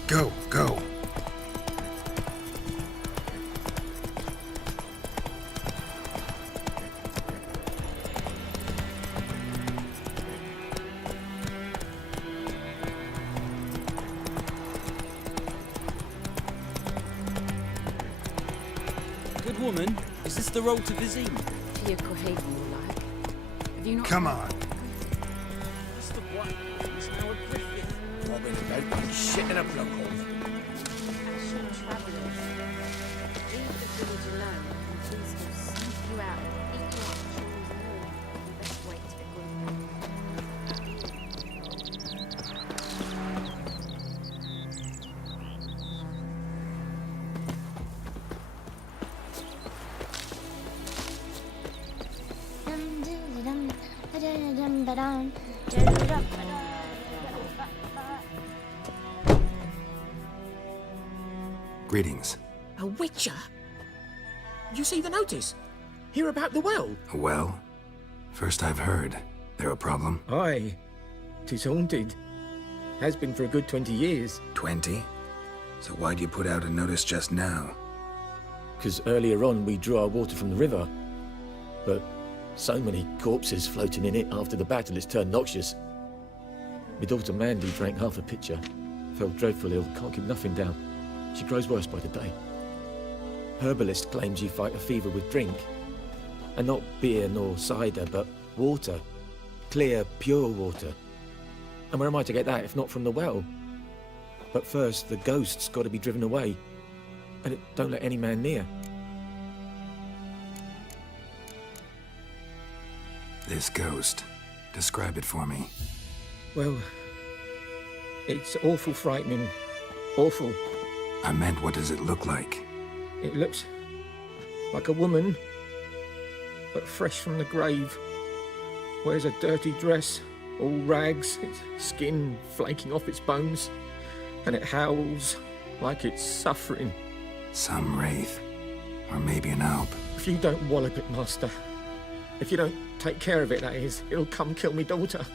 Go, go. Good woman, is this the road to Vizim? To your Cohaven, more like. Have you not... Come on. Mr. Black is now a griffin. Robbing about and shit in a bloke hole. As your travellers, leave the village alone, and please will sneak you out and eat you up chores and all. You best wait to get good. Greetings. A witcher? You see the notice? Hear about the well? A well? First I've heard. There a problem? Aye. 'Tis haunted. Has been for a good 20 years. 20? So why'd you put out a notice just now? Because earlier on we drew our water from the river. But so many corpses floating in it after the battle it's turned noxious. My daughter Mandy drank half a pitcher. Fell dreadful ill, can't keep nothing down. She grows worse by the day. Herbalist claims you fight a fever with drink. And not beer nor cider, but water. Clear, pure water. And where am I to get that if not from the well? But first, the ghost's got to be driven away. And it don't let any man near. This ghost. Describe it for me. Well, it's awful frightening. Awful. I meant, what does it look like? It looks like a woman, but fresh from the grave. Wears a dirty dress, all rags, its skin flaking off its bones, and it howls like it's suffering. Some wraith. Or maybe an alp. If you don't wallop it, Master, if you don't take care of it, that is, it'll come kill me daughter.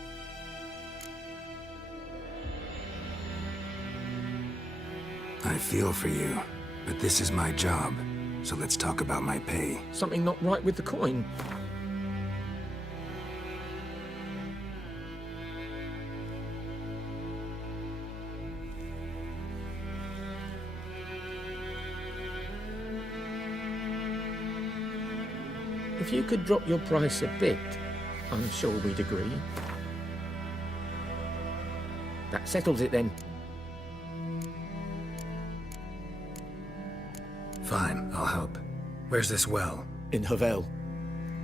I feel for you, but this is my job, so let's talk about my pay. Something not right with the coin. If you could drop your price a bit, I'm sure we'd agree. That settles it then. Fine, I'll help. Where's this well? In Havel,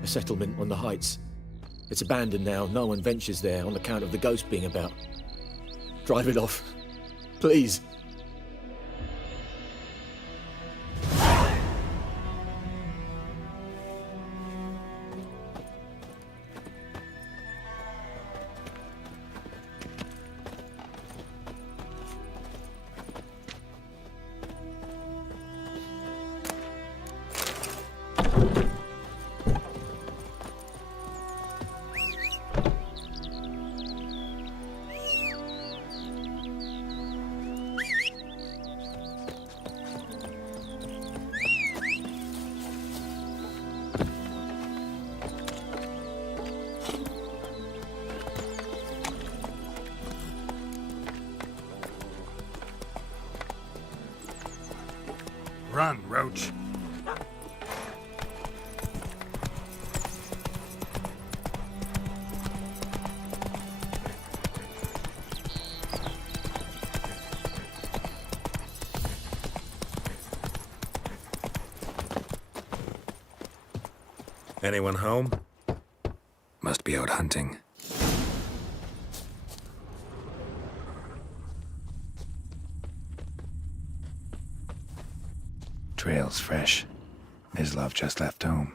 a settlement on the heights. It's abandoned now, no one ventures there on account of the ghost being about. Drive it off, please. Anyone home? Must be out hunting. Trail's fresh. Mislav just left home.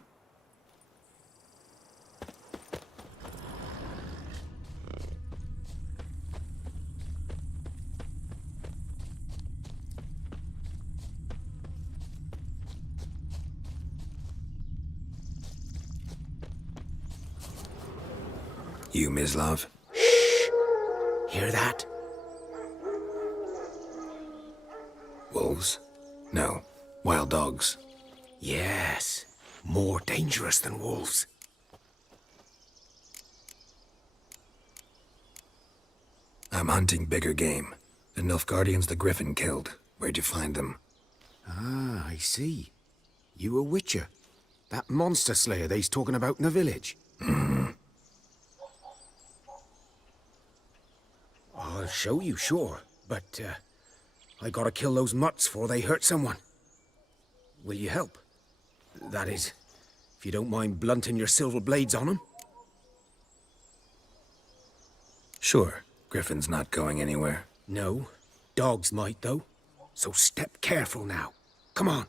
You, Mislav? Hear that? Wolves? No. Wild dogs. Yes. More dangerous than wolves. I'm hunting bigger game. The Nilfgaardians the Griffin killed. Where'd you find them? Ah, I see. You a witcher. That monster slayer they's talking about in the village. I'll show you, sure. But, I gotta kill those mutts before they hurt someone. Will you help? That is, if you don't mind blunting your silver blades on them. Sure. Griffin's not going anywhere. No. Dogs might, though. So step careful now. Come on.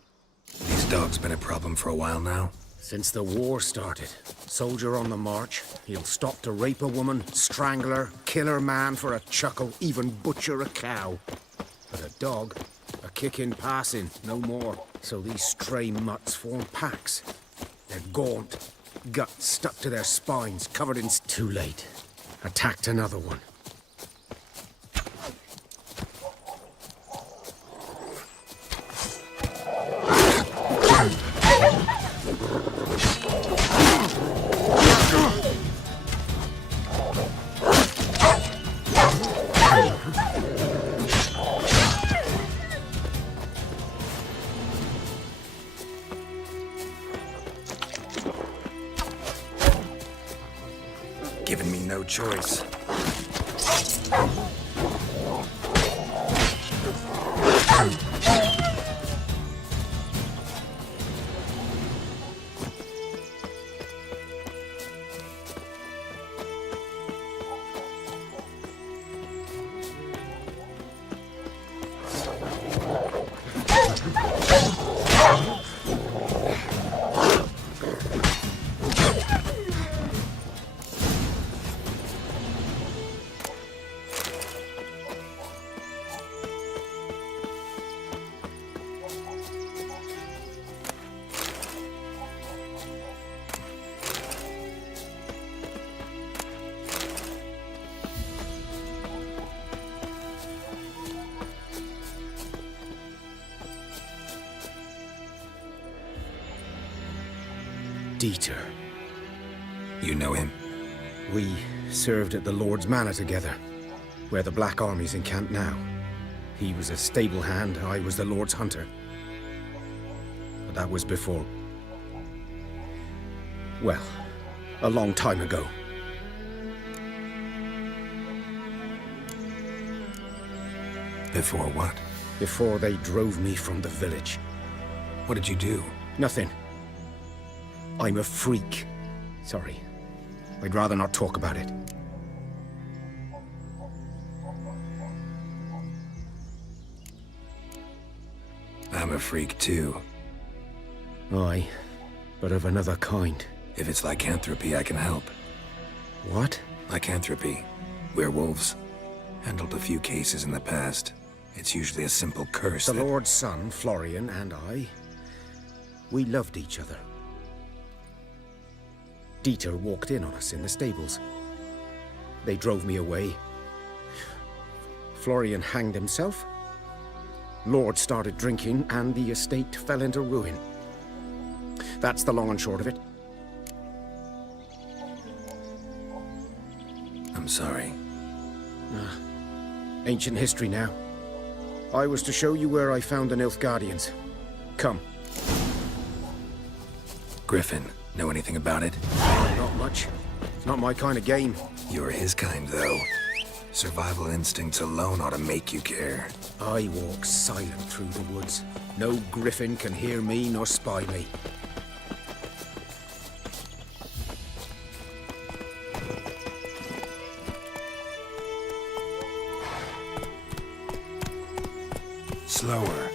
These dogs been a problem for a while now? Since the war started. Soldier on the march. He'll stop to rape a woman, strangle her, kill her man for a chuckle, even butcher a cow. But a dog, a kick in passing, no more. So these stray mutts form packs. They're gaunt, guts stuck to their spines, covered in... Too late. Attacked another one. Giving me no choice. Dieter. You know him? We served at the Lord's Manor together, where the Black Army's encamped now. He was a stable hand, I was the Lord's hunter. But that was before... well, a long time ago. Before what? Before they drove me from the village. What did you do? Nothing. I'm a freak. Sorry. I'd rather not talk about it. I'm a freak too. Aye, but of another kind. If it's lycanthropy, I can help. What? Lycanthropy. Werewolves. Handled a few cases in the past. It's usually a simple curse. The Lord's son, Florian, and I, we loved each other. Dieter walked in on us in the stables. They drove me away. Florian hanged himself. Lord started drinking, and the estate fell into ruin. That's the long and short of it. I'm sorry. Ancient history now. I was to show you where I found the Nilfgaardians. Come. Griffin, know anything about it? Not much. It's not my kind of game. You're his kind, though. Survival instincts alone ought to make you care. I walk silent through the woods. No griffin can hear me nor spy me. slower.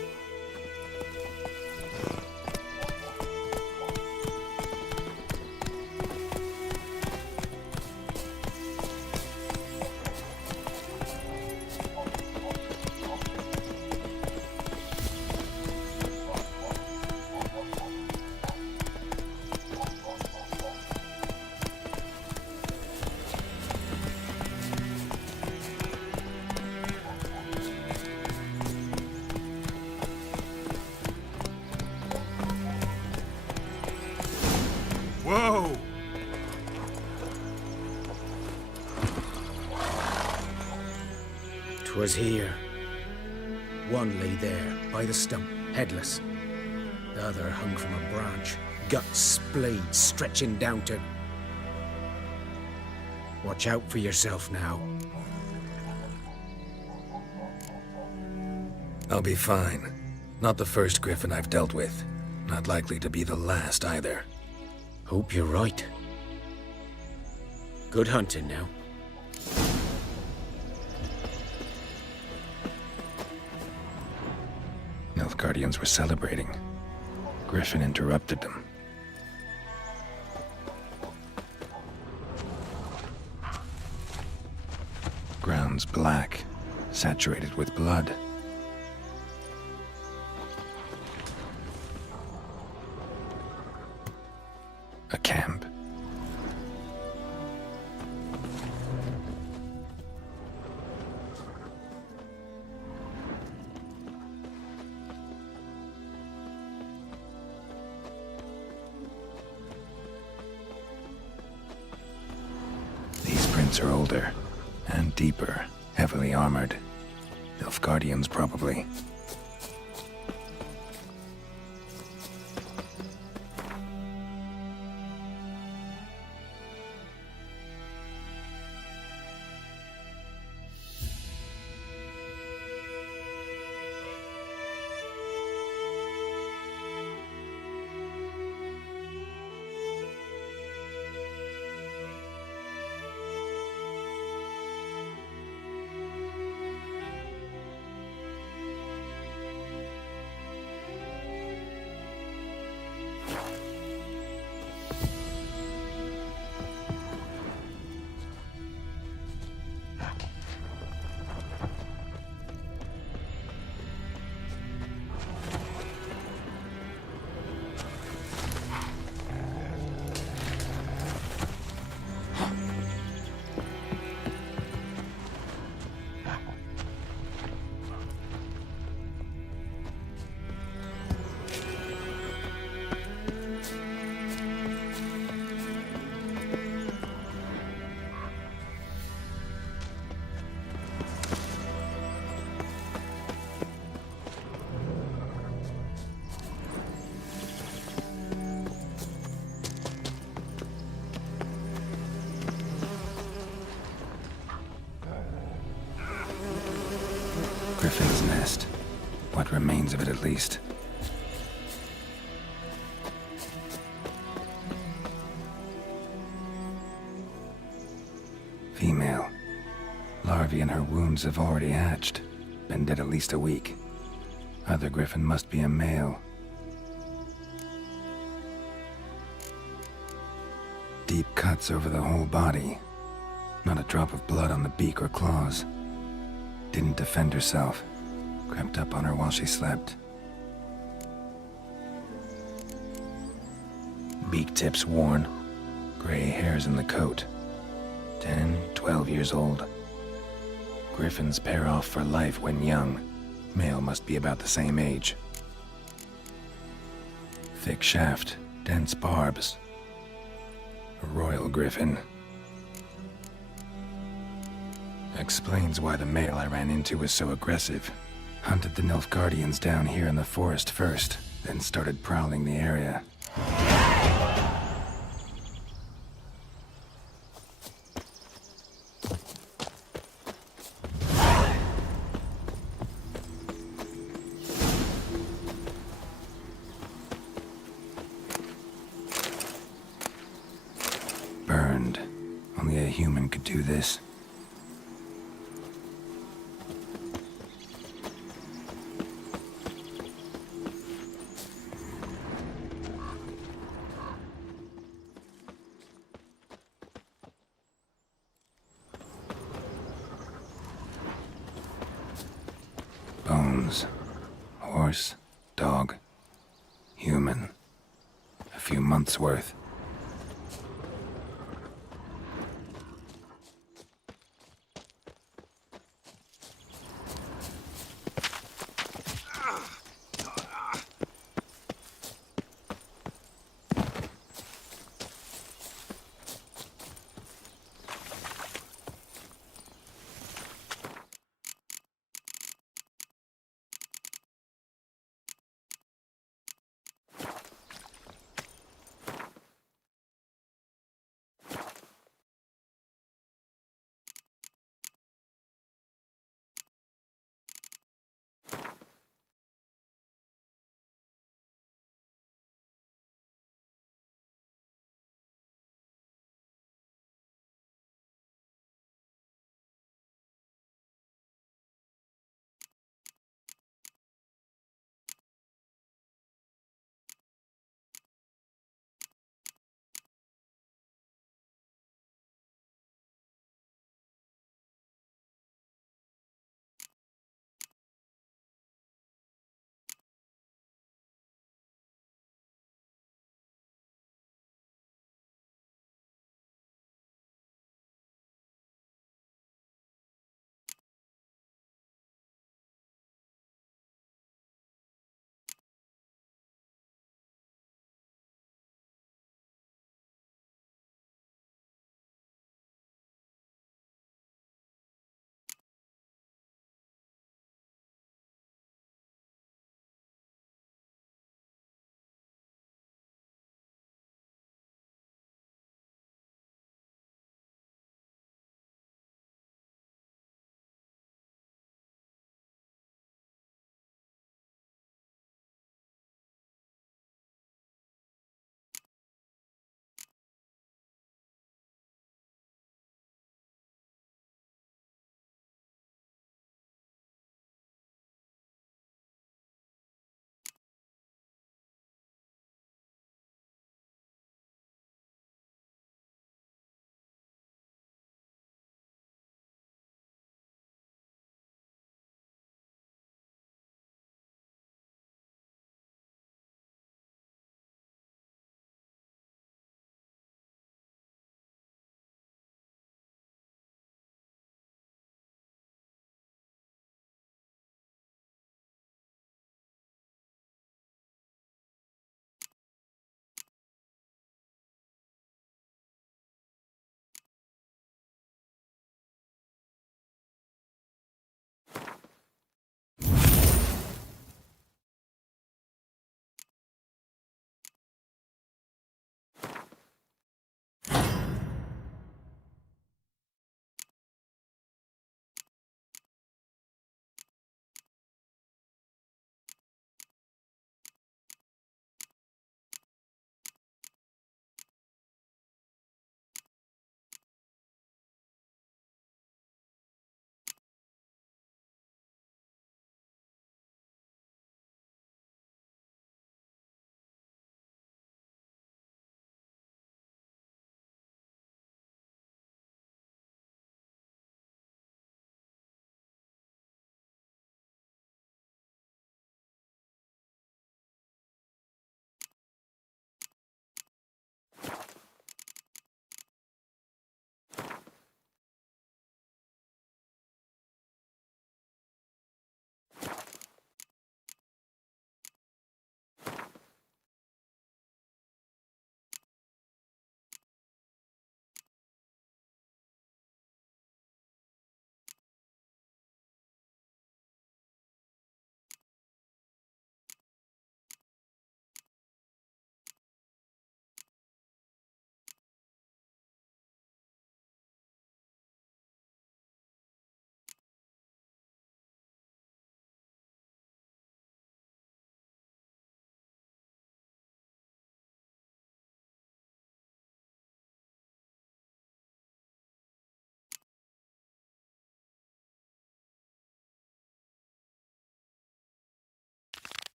Whoa! 'Twas here. One lay there, by the stump, headless. The other hung from a branch, guts splayed, stretching down to... Watch out for yourself now. I'll be fine. Not the first griffin I've dealt with. Not likely to be the last either. Hope you're right. Good hunting now. Nilfgaardians were celebrating. Griffin interrupted them. Ground's black, saturated with blood. A camp. These prints are older and deeper, heavily armored. Nilfgaardians, probably. Griffin's nest. What remains of it, at least. Female. Larvae in her wounds have already hatched. Been dead at least a week. Other griffin must be a male. Deep cuts over the whole body. Not a drop of blood on the beak or claws. Didn't defend herself. Crept up on her while she slept. Beak tips worn. Gray hairs in the coat. 10, 12 years old. Griffins pair off for life when young. Male must be about the same age. Thick shaft, dense barbs. A royal griffin. Explains why the male I ran into was so aggressive. Hunted the Nilfgaardians down here in the forest first, then started prowling the area. Burned. Only a human could do this. bones. Horse, dog, human. A few months' worth.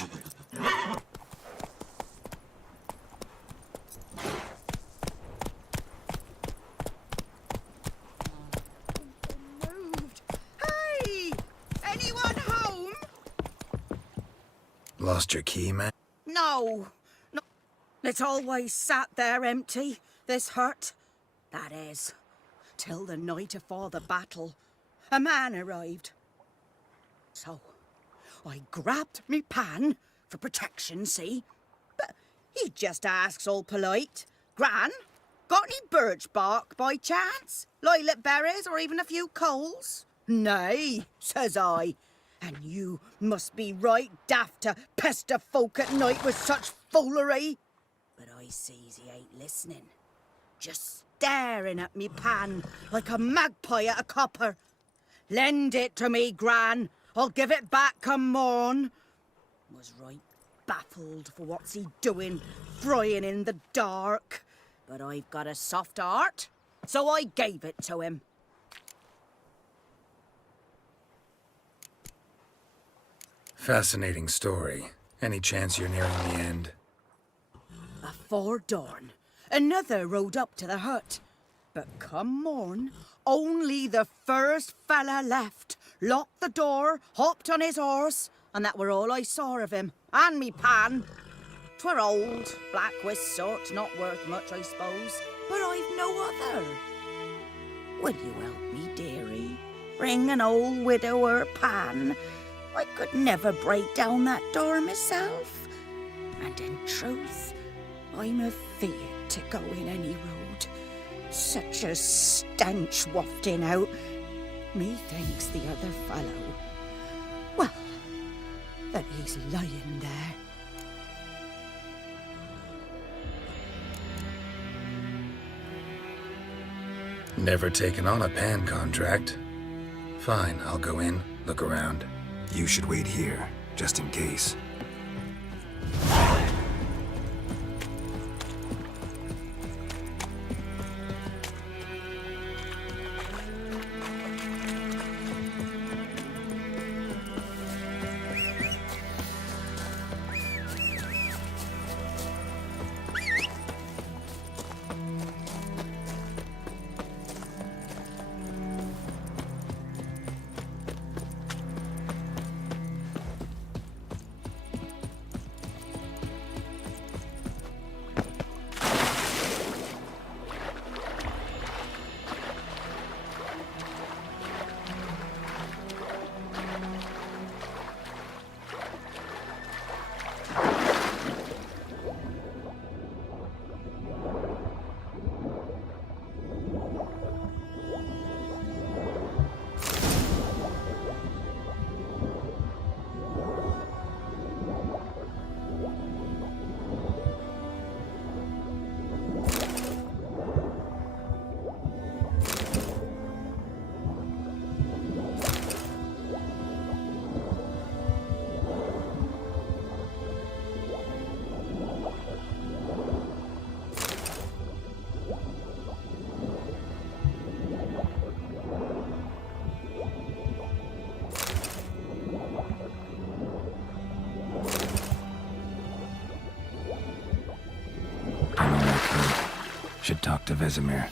Moved. Hey! Anyone home? Lost your key, man? No. No. It's always sat there empty, this hut. That is, till the night afore the battle. A man arrived. So, I grabbed me pan, for protection, see? But he just asks all polite, Gran, got any birch bark by chance? Lilac berries or even a few coals? Nay, says I. And you must be right daft to pester folk at night with such foolery. But I sees he ain't listening. Just staring at me pan like a magpie at a copper. Lend it to me, Gran. I'll give it back come morn. Was right baffled for what's he doing, frying in the dark. But I've got a soft heart, so I gave it to him. Fascinating story. Any chance you're nearing the end? Afore dawn, another rode up to the hut. But come morn, only the first fella left, locked the door, hopped on his horse, and that were all I saw of him, and me pan. 'Twere old, black with soot, not worth much, I suppose, but I've no other. Will you help me, dearie? Bring an old widower pan. I could never break down that door myself. And in truth, I'm afeard to go in any road. Such a stench wafting out. Methinks the other fellow, well, that he's lying there. Never taken on a pan contract. Fine, I'll go in, look around. You should wait here, just in case. Should talk to Vesemir.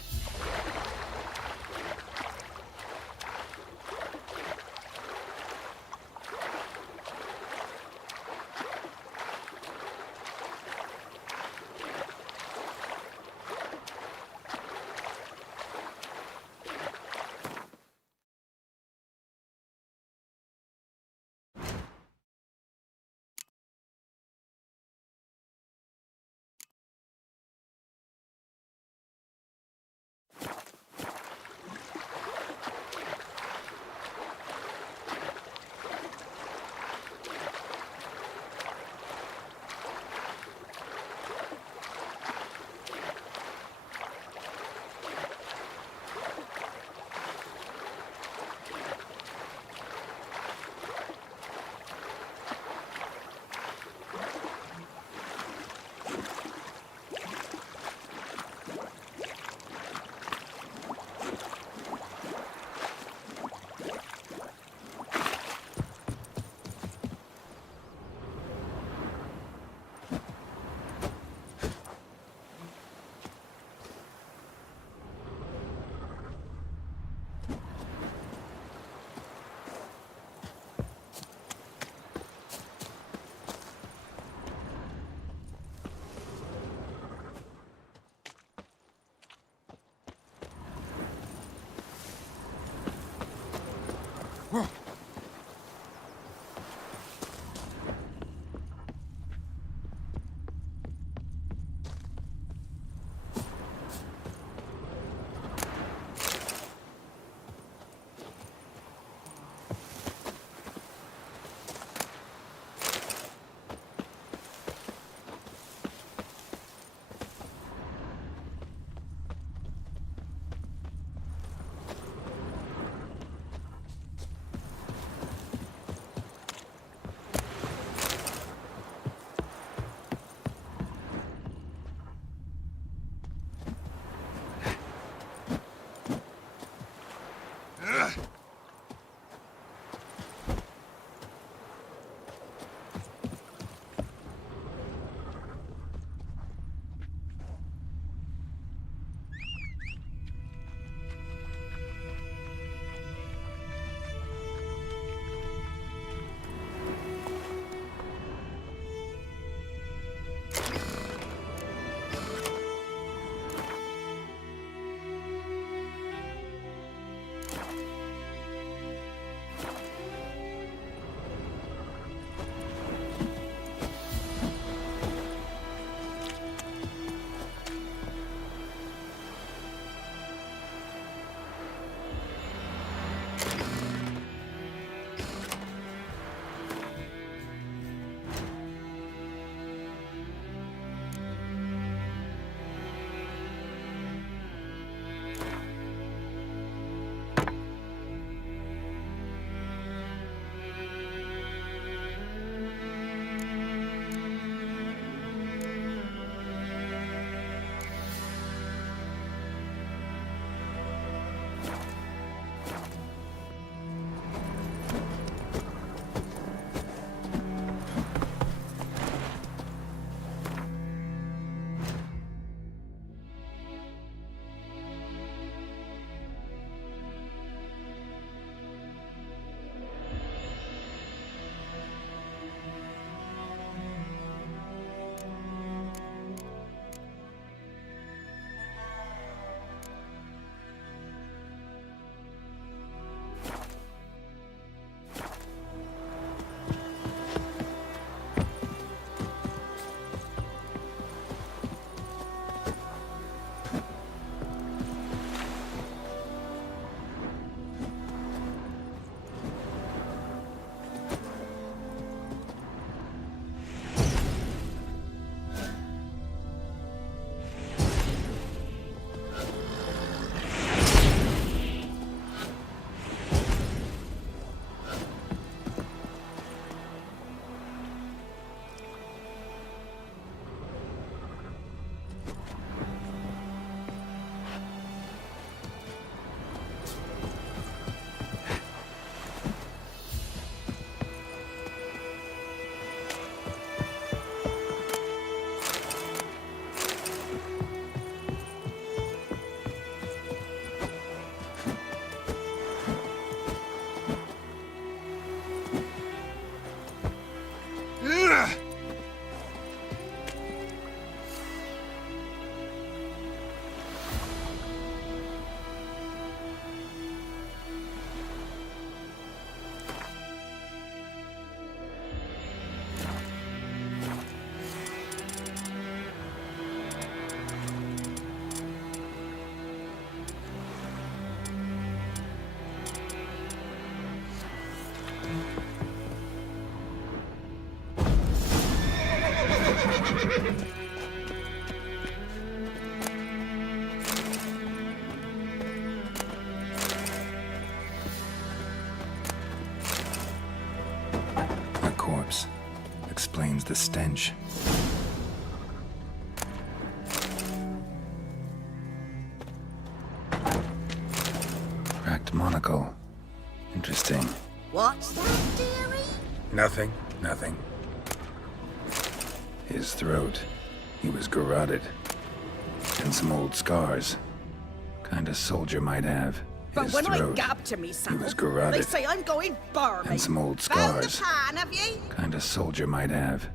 A corpse explains the stench. Cracked monocle. Interesting. What's that, dearie? Nothing. His throat. He was garroted. And some old scars. Kind of soldier might have. But His when throat. I gab to me, Sam, was garroted. they say I'm going barmy. And some old Found the scars. pan, have ye? Kind of soldier might have.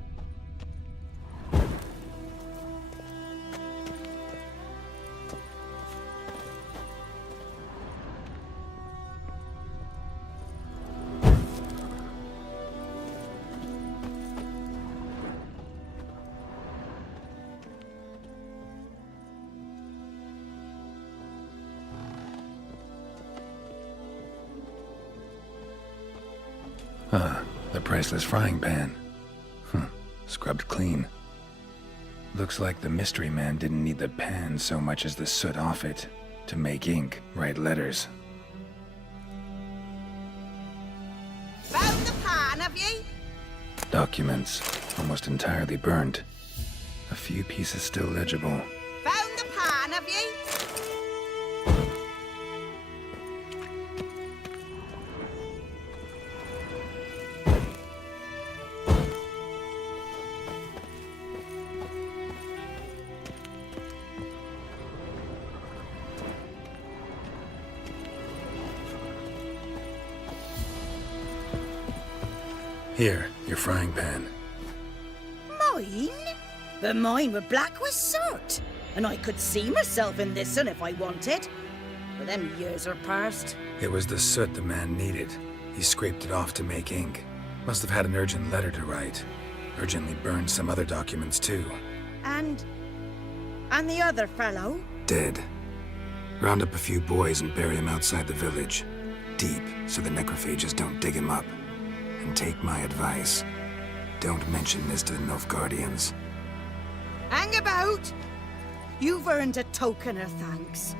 The priceless frying pan. Scrubbed clean. Looks like the mystery man didn't need the pan so much as the soot off it to make ink, write letters. Found the pan, have ye? Documents, almost entirely burnt. A few pieces still legible. Found the pan, have ye? Here, your frying pan. Mine? But mine were black with soot. And I could see myself in this one if I wanted. But them years are past. It was the soot the man needed. He scraped it off to make ink. Must have had an urgent letter to write. Urgently burned some other documents too. And the other fellow? Dead. Round up a few boys and bury him outside the village. Deep, so the necrophages don't dig him up. And take my advice. Don't mention this to the Nilfgaardians. Hang about! You've earned a token of thanks.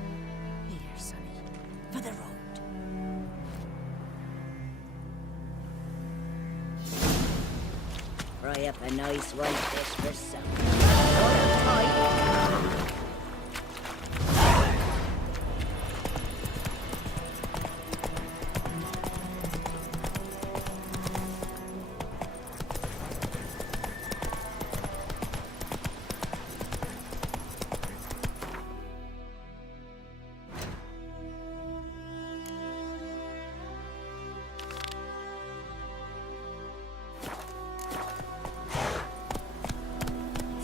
Here, sonny, for the road. Fry up a nice white dish for supper. Hold tight.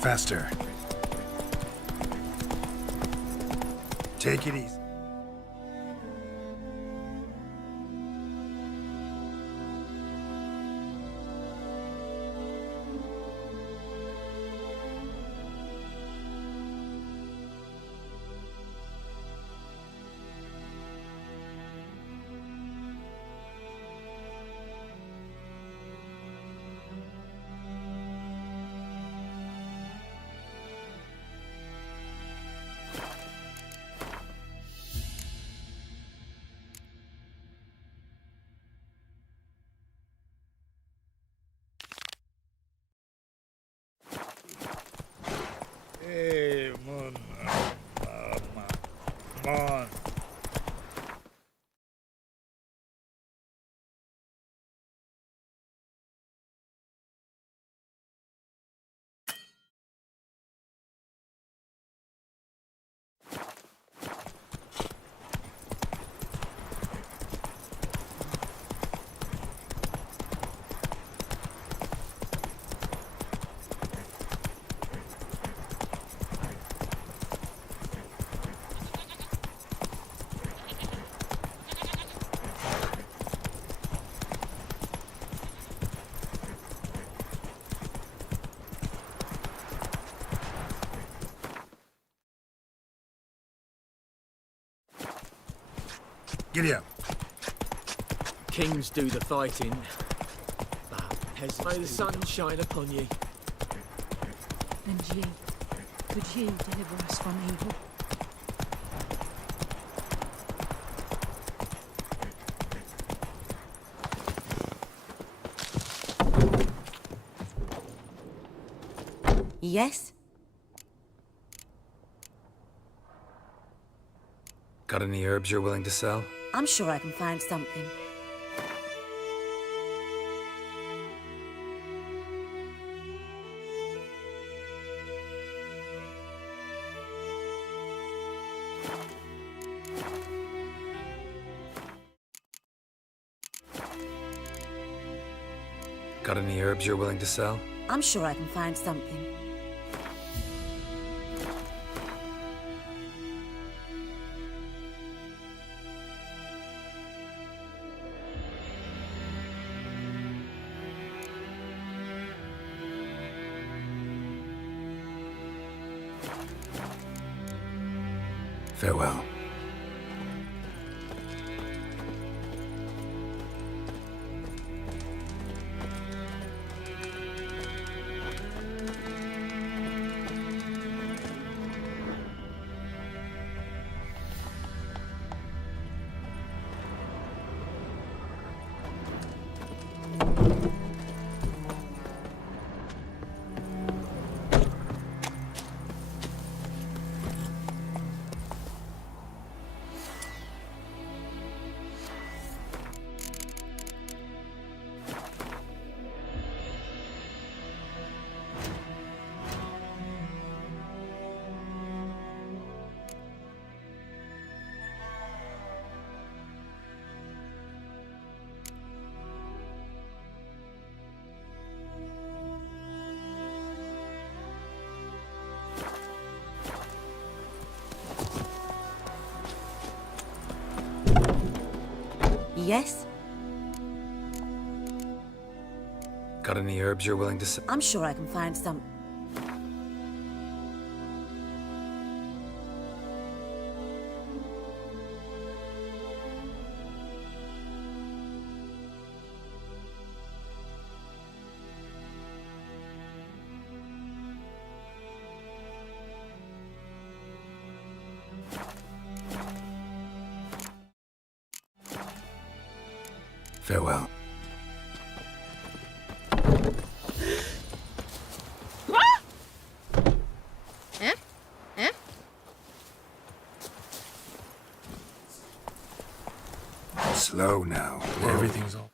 Faster. Take it easy. Hey, man. Giddy up. Kings do the fighting. Peasants. May the sun shine upon ye. And ye, could ye deliver us from evil? Yes? Got any herbs you're willing to sell? I'm sure I can find something. Got any herbs you're willing to sell? I'm sure I can find something. Farewell. Yes? Got any herbs you're willing to sell? I'm sure I can find some. Farewell. Eh? Eh? Slow now. Everything's all.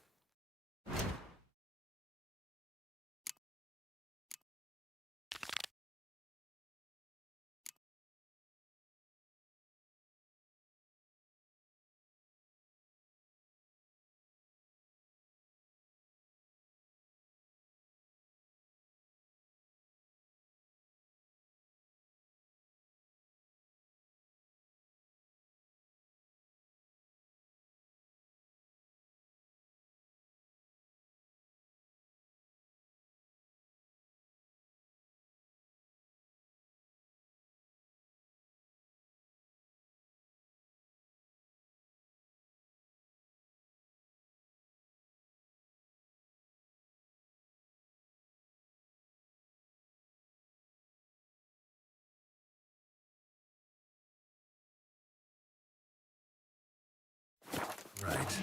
Right.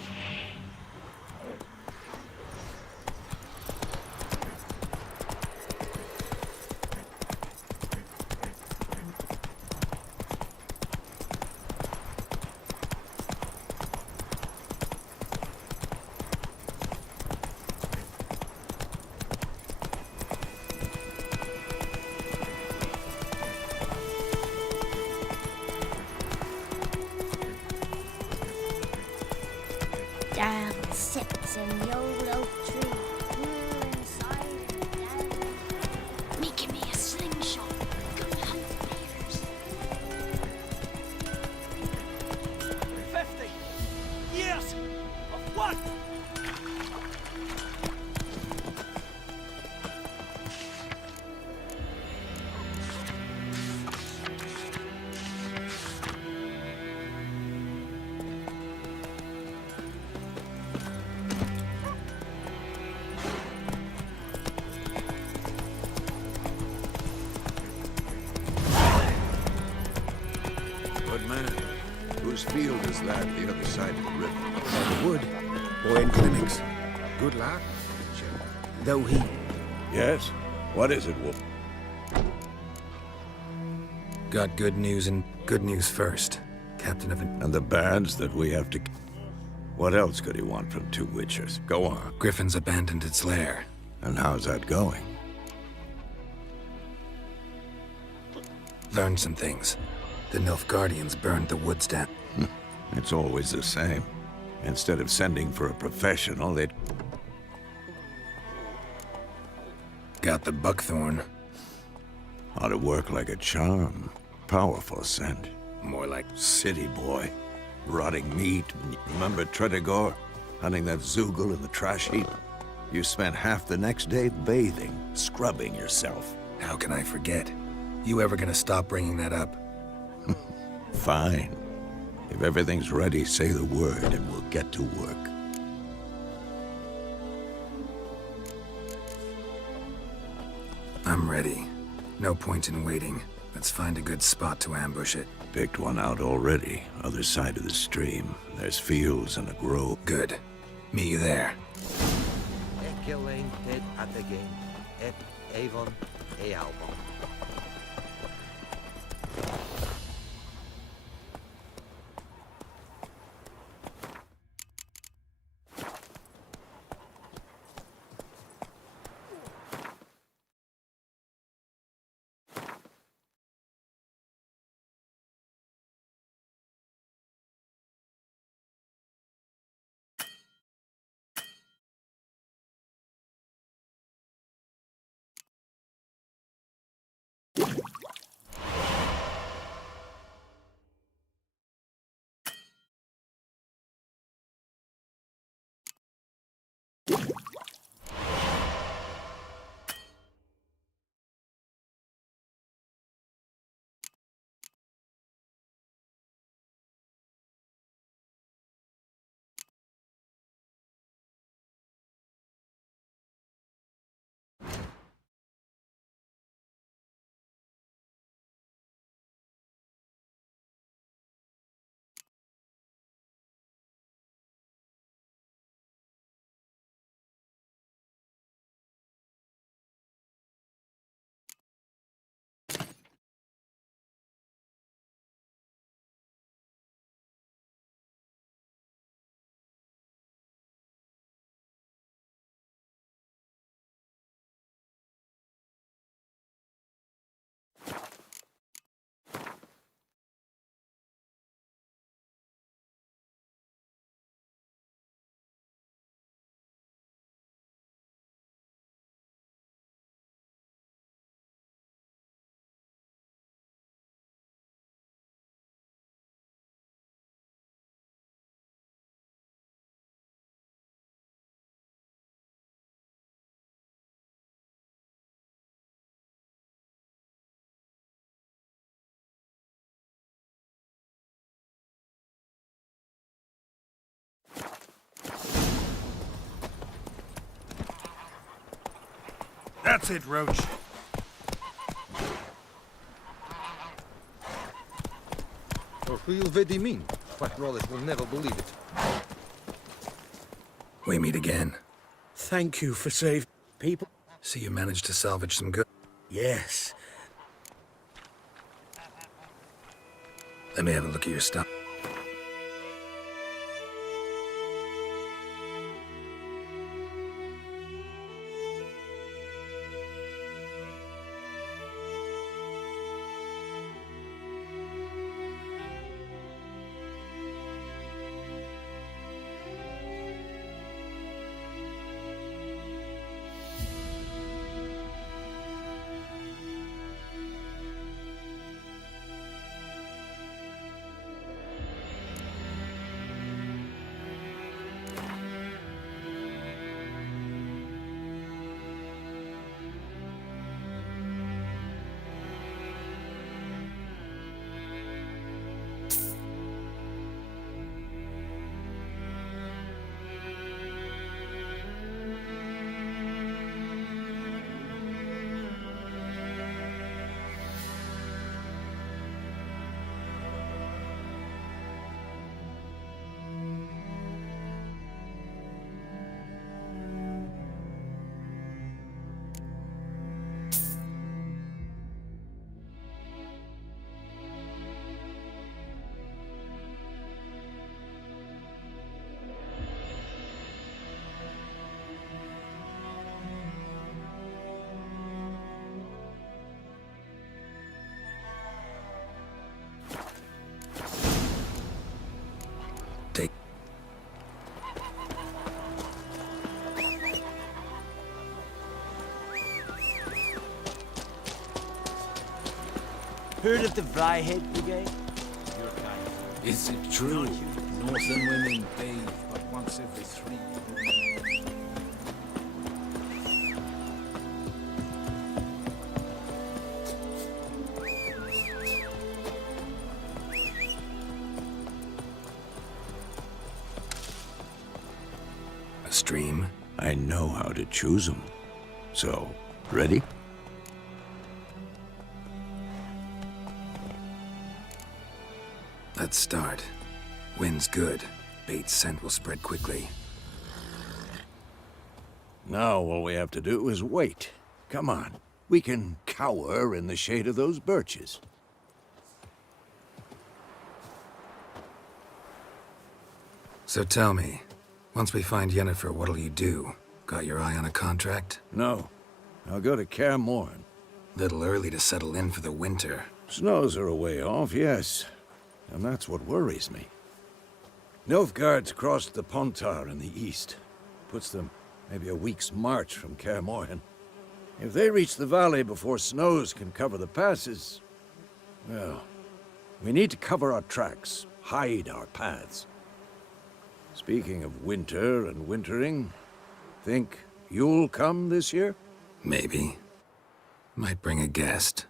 Down sits in the old oak tree, inside and down. Making me a slingshot, go hunt bears. 50 years of what? was that the other side of the river? By the wood, or in clinics. Good lad, though he... Yes? What is it, Wolf? Got good news and good news first. Captain of an... And the bands that we have to... What else could he want from two Witchers? Go on. Griffin's abandoned its lair. And how's that going? Learned some things. The Nilfgaardians burned the woods down. It's always the same. Instead of sending for a professional, they'd... Got the buckthorn. Ought to work like a charm. Powerful scent. More like city boy. Rotting meat. Remember Tredegor? Hunting that Zoogle in the trash heap? You spent half the next day bathing, scrubbing yourself. How can I forget? You ever gonna stop bringing that up? Fine. If everything's ready, say the word and we'll get to work. I'm ready. No point in waiting. Let's find a good spot to ambush it. Picked one out already. Other side of the stream. There's fields and a grove. Good. Meet you there. Ekelain ted atagain, et avon ealbon. That's it, Roach. Or who'll vedi mean? Fat Rollis will never believe it. We meet again. Thank you for saving people. See you managed to salvage some good... Yes. Let me have a look at your stuff. Heard of the Vryhead Brigade? Is it true? Northern women bathe but once every 3 years. A stream? I know how to choose them. So, ready? Let's start. Wind's good. Bait's scent will spread quickly. Now all we have to do is wait. Come on. We can cower in the shade of those birches. So tell me, once we find Yennefer, what'll you do? Got your eye on a contract? No. I'll go to Kaer Morhen. Little early to settle in for the winter. Snows are a way off, yes. And that's what worries me. Nilfgaard's crossed the Pontar in the east. Puts them maybe a week's march from Kaer Morhen. If they reach the valley before snows can cover the passes, well, we need to cover our tracks, hide our paths. Speaking of winter and wintering, think you'll come this year? Maybe. Might bring a guest.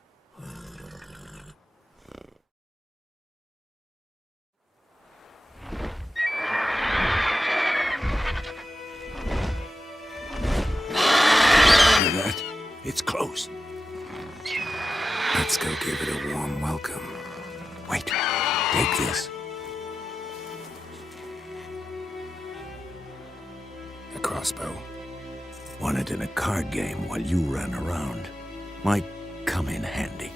It's close. Let's go give it a warm welcome. Wait, take this. A crossbow. Won it in a card game while you ran around. Might come in handy.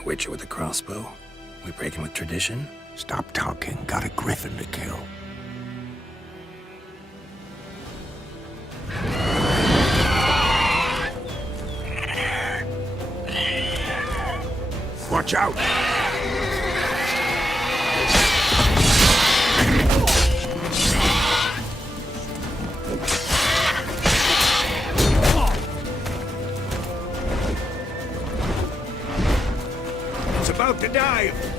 A witcher with a crossbow? We breaking with tradition? Stop talking. Got a griffin to kill. Watch out! It's about to dive!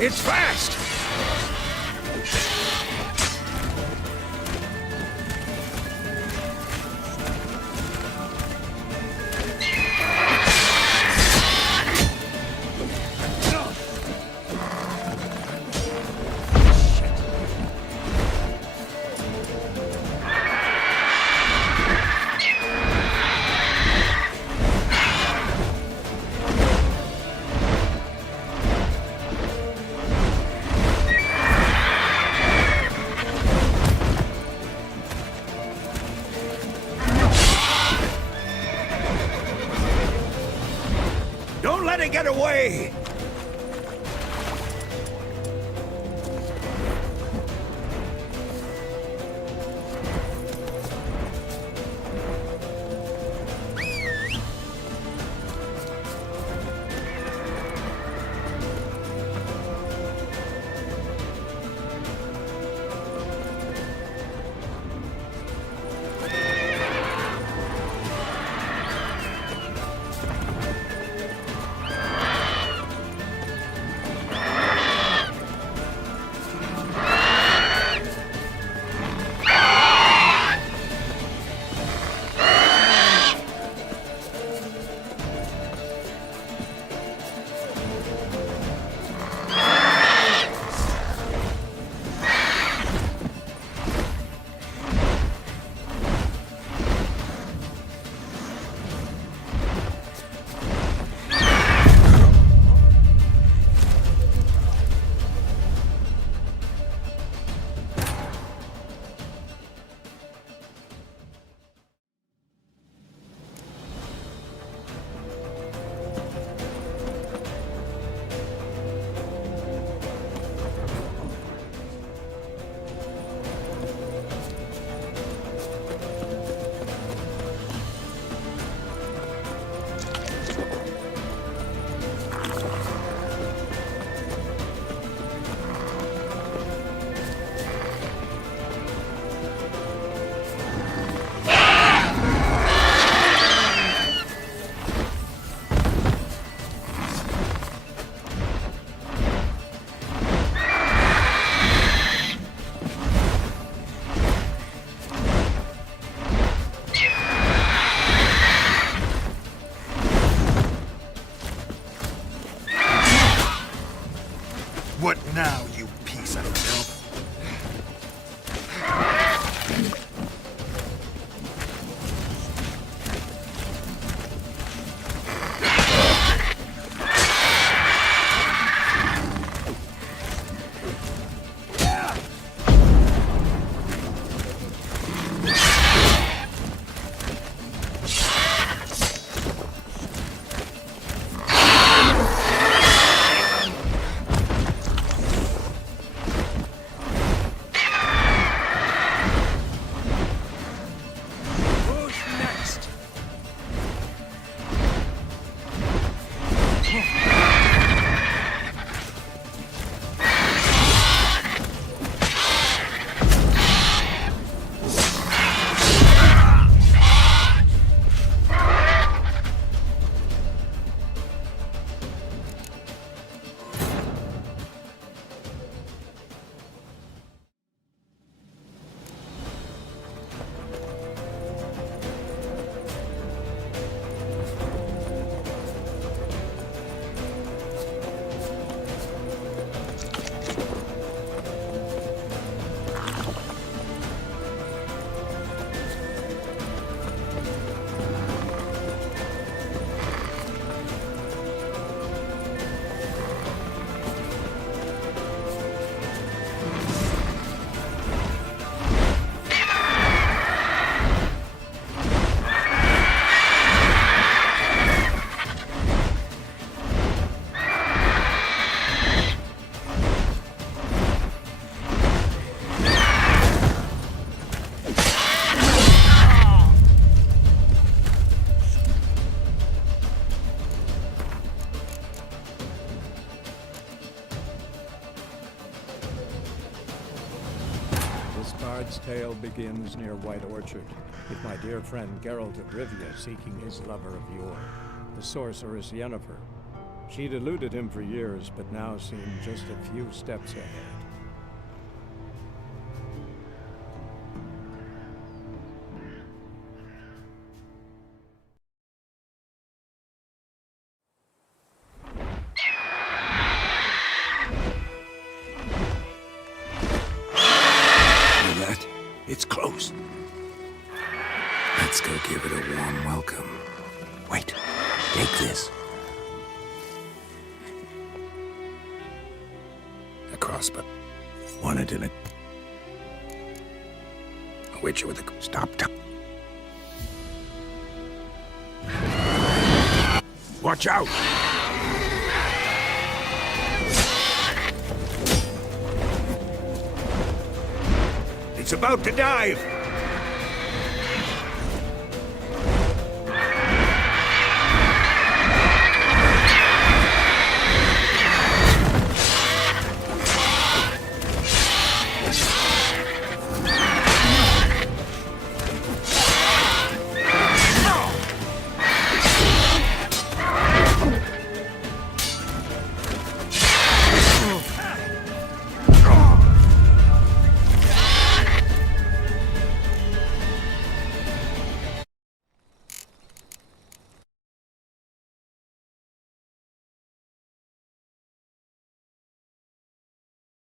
It's fast! Don't let it get away! What now, you piece of filth? Bard's tale begins near White Orchard, with my dear friend Geralt of Rivia seeking his lover of yore, the sorceress Yennefer. She'd eluded him for years, but now seemed just a few steps ahead. It's closed. Let's go give it a warm welcome. Wait, take this. A crossbow. Wanted in it. A witcher with a... Stop. Watch out! It's about to dive!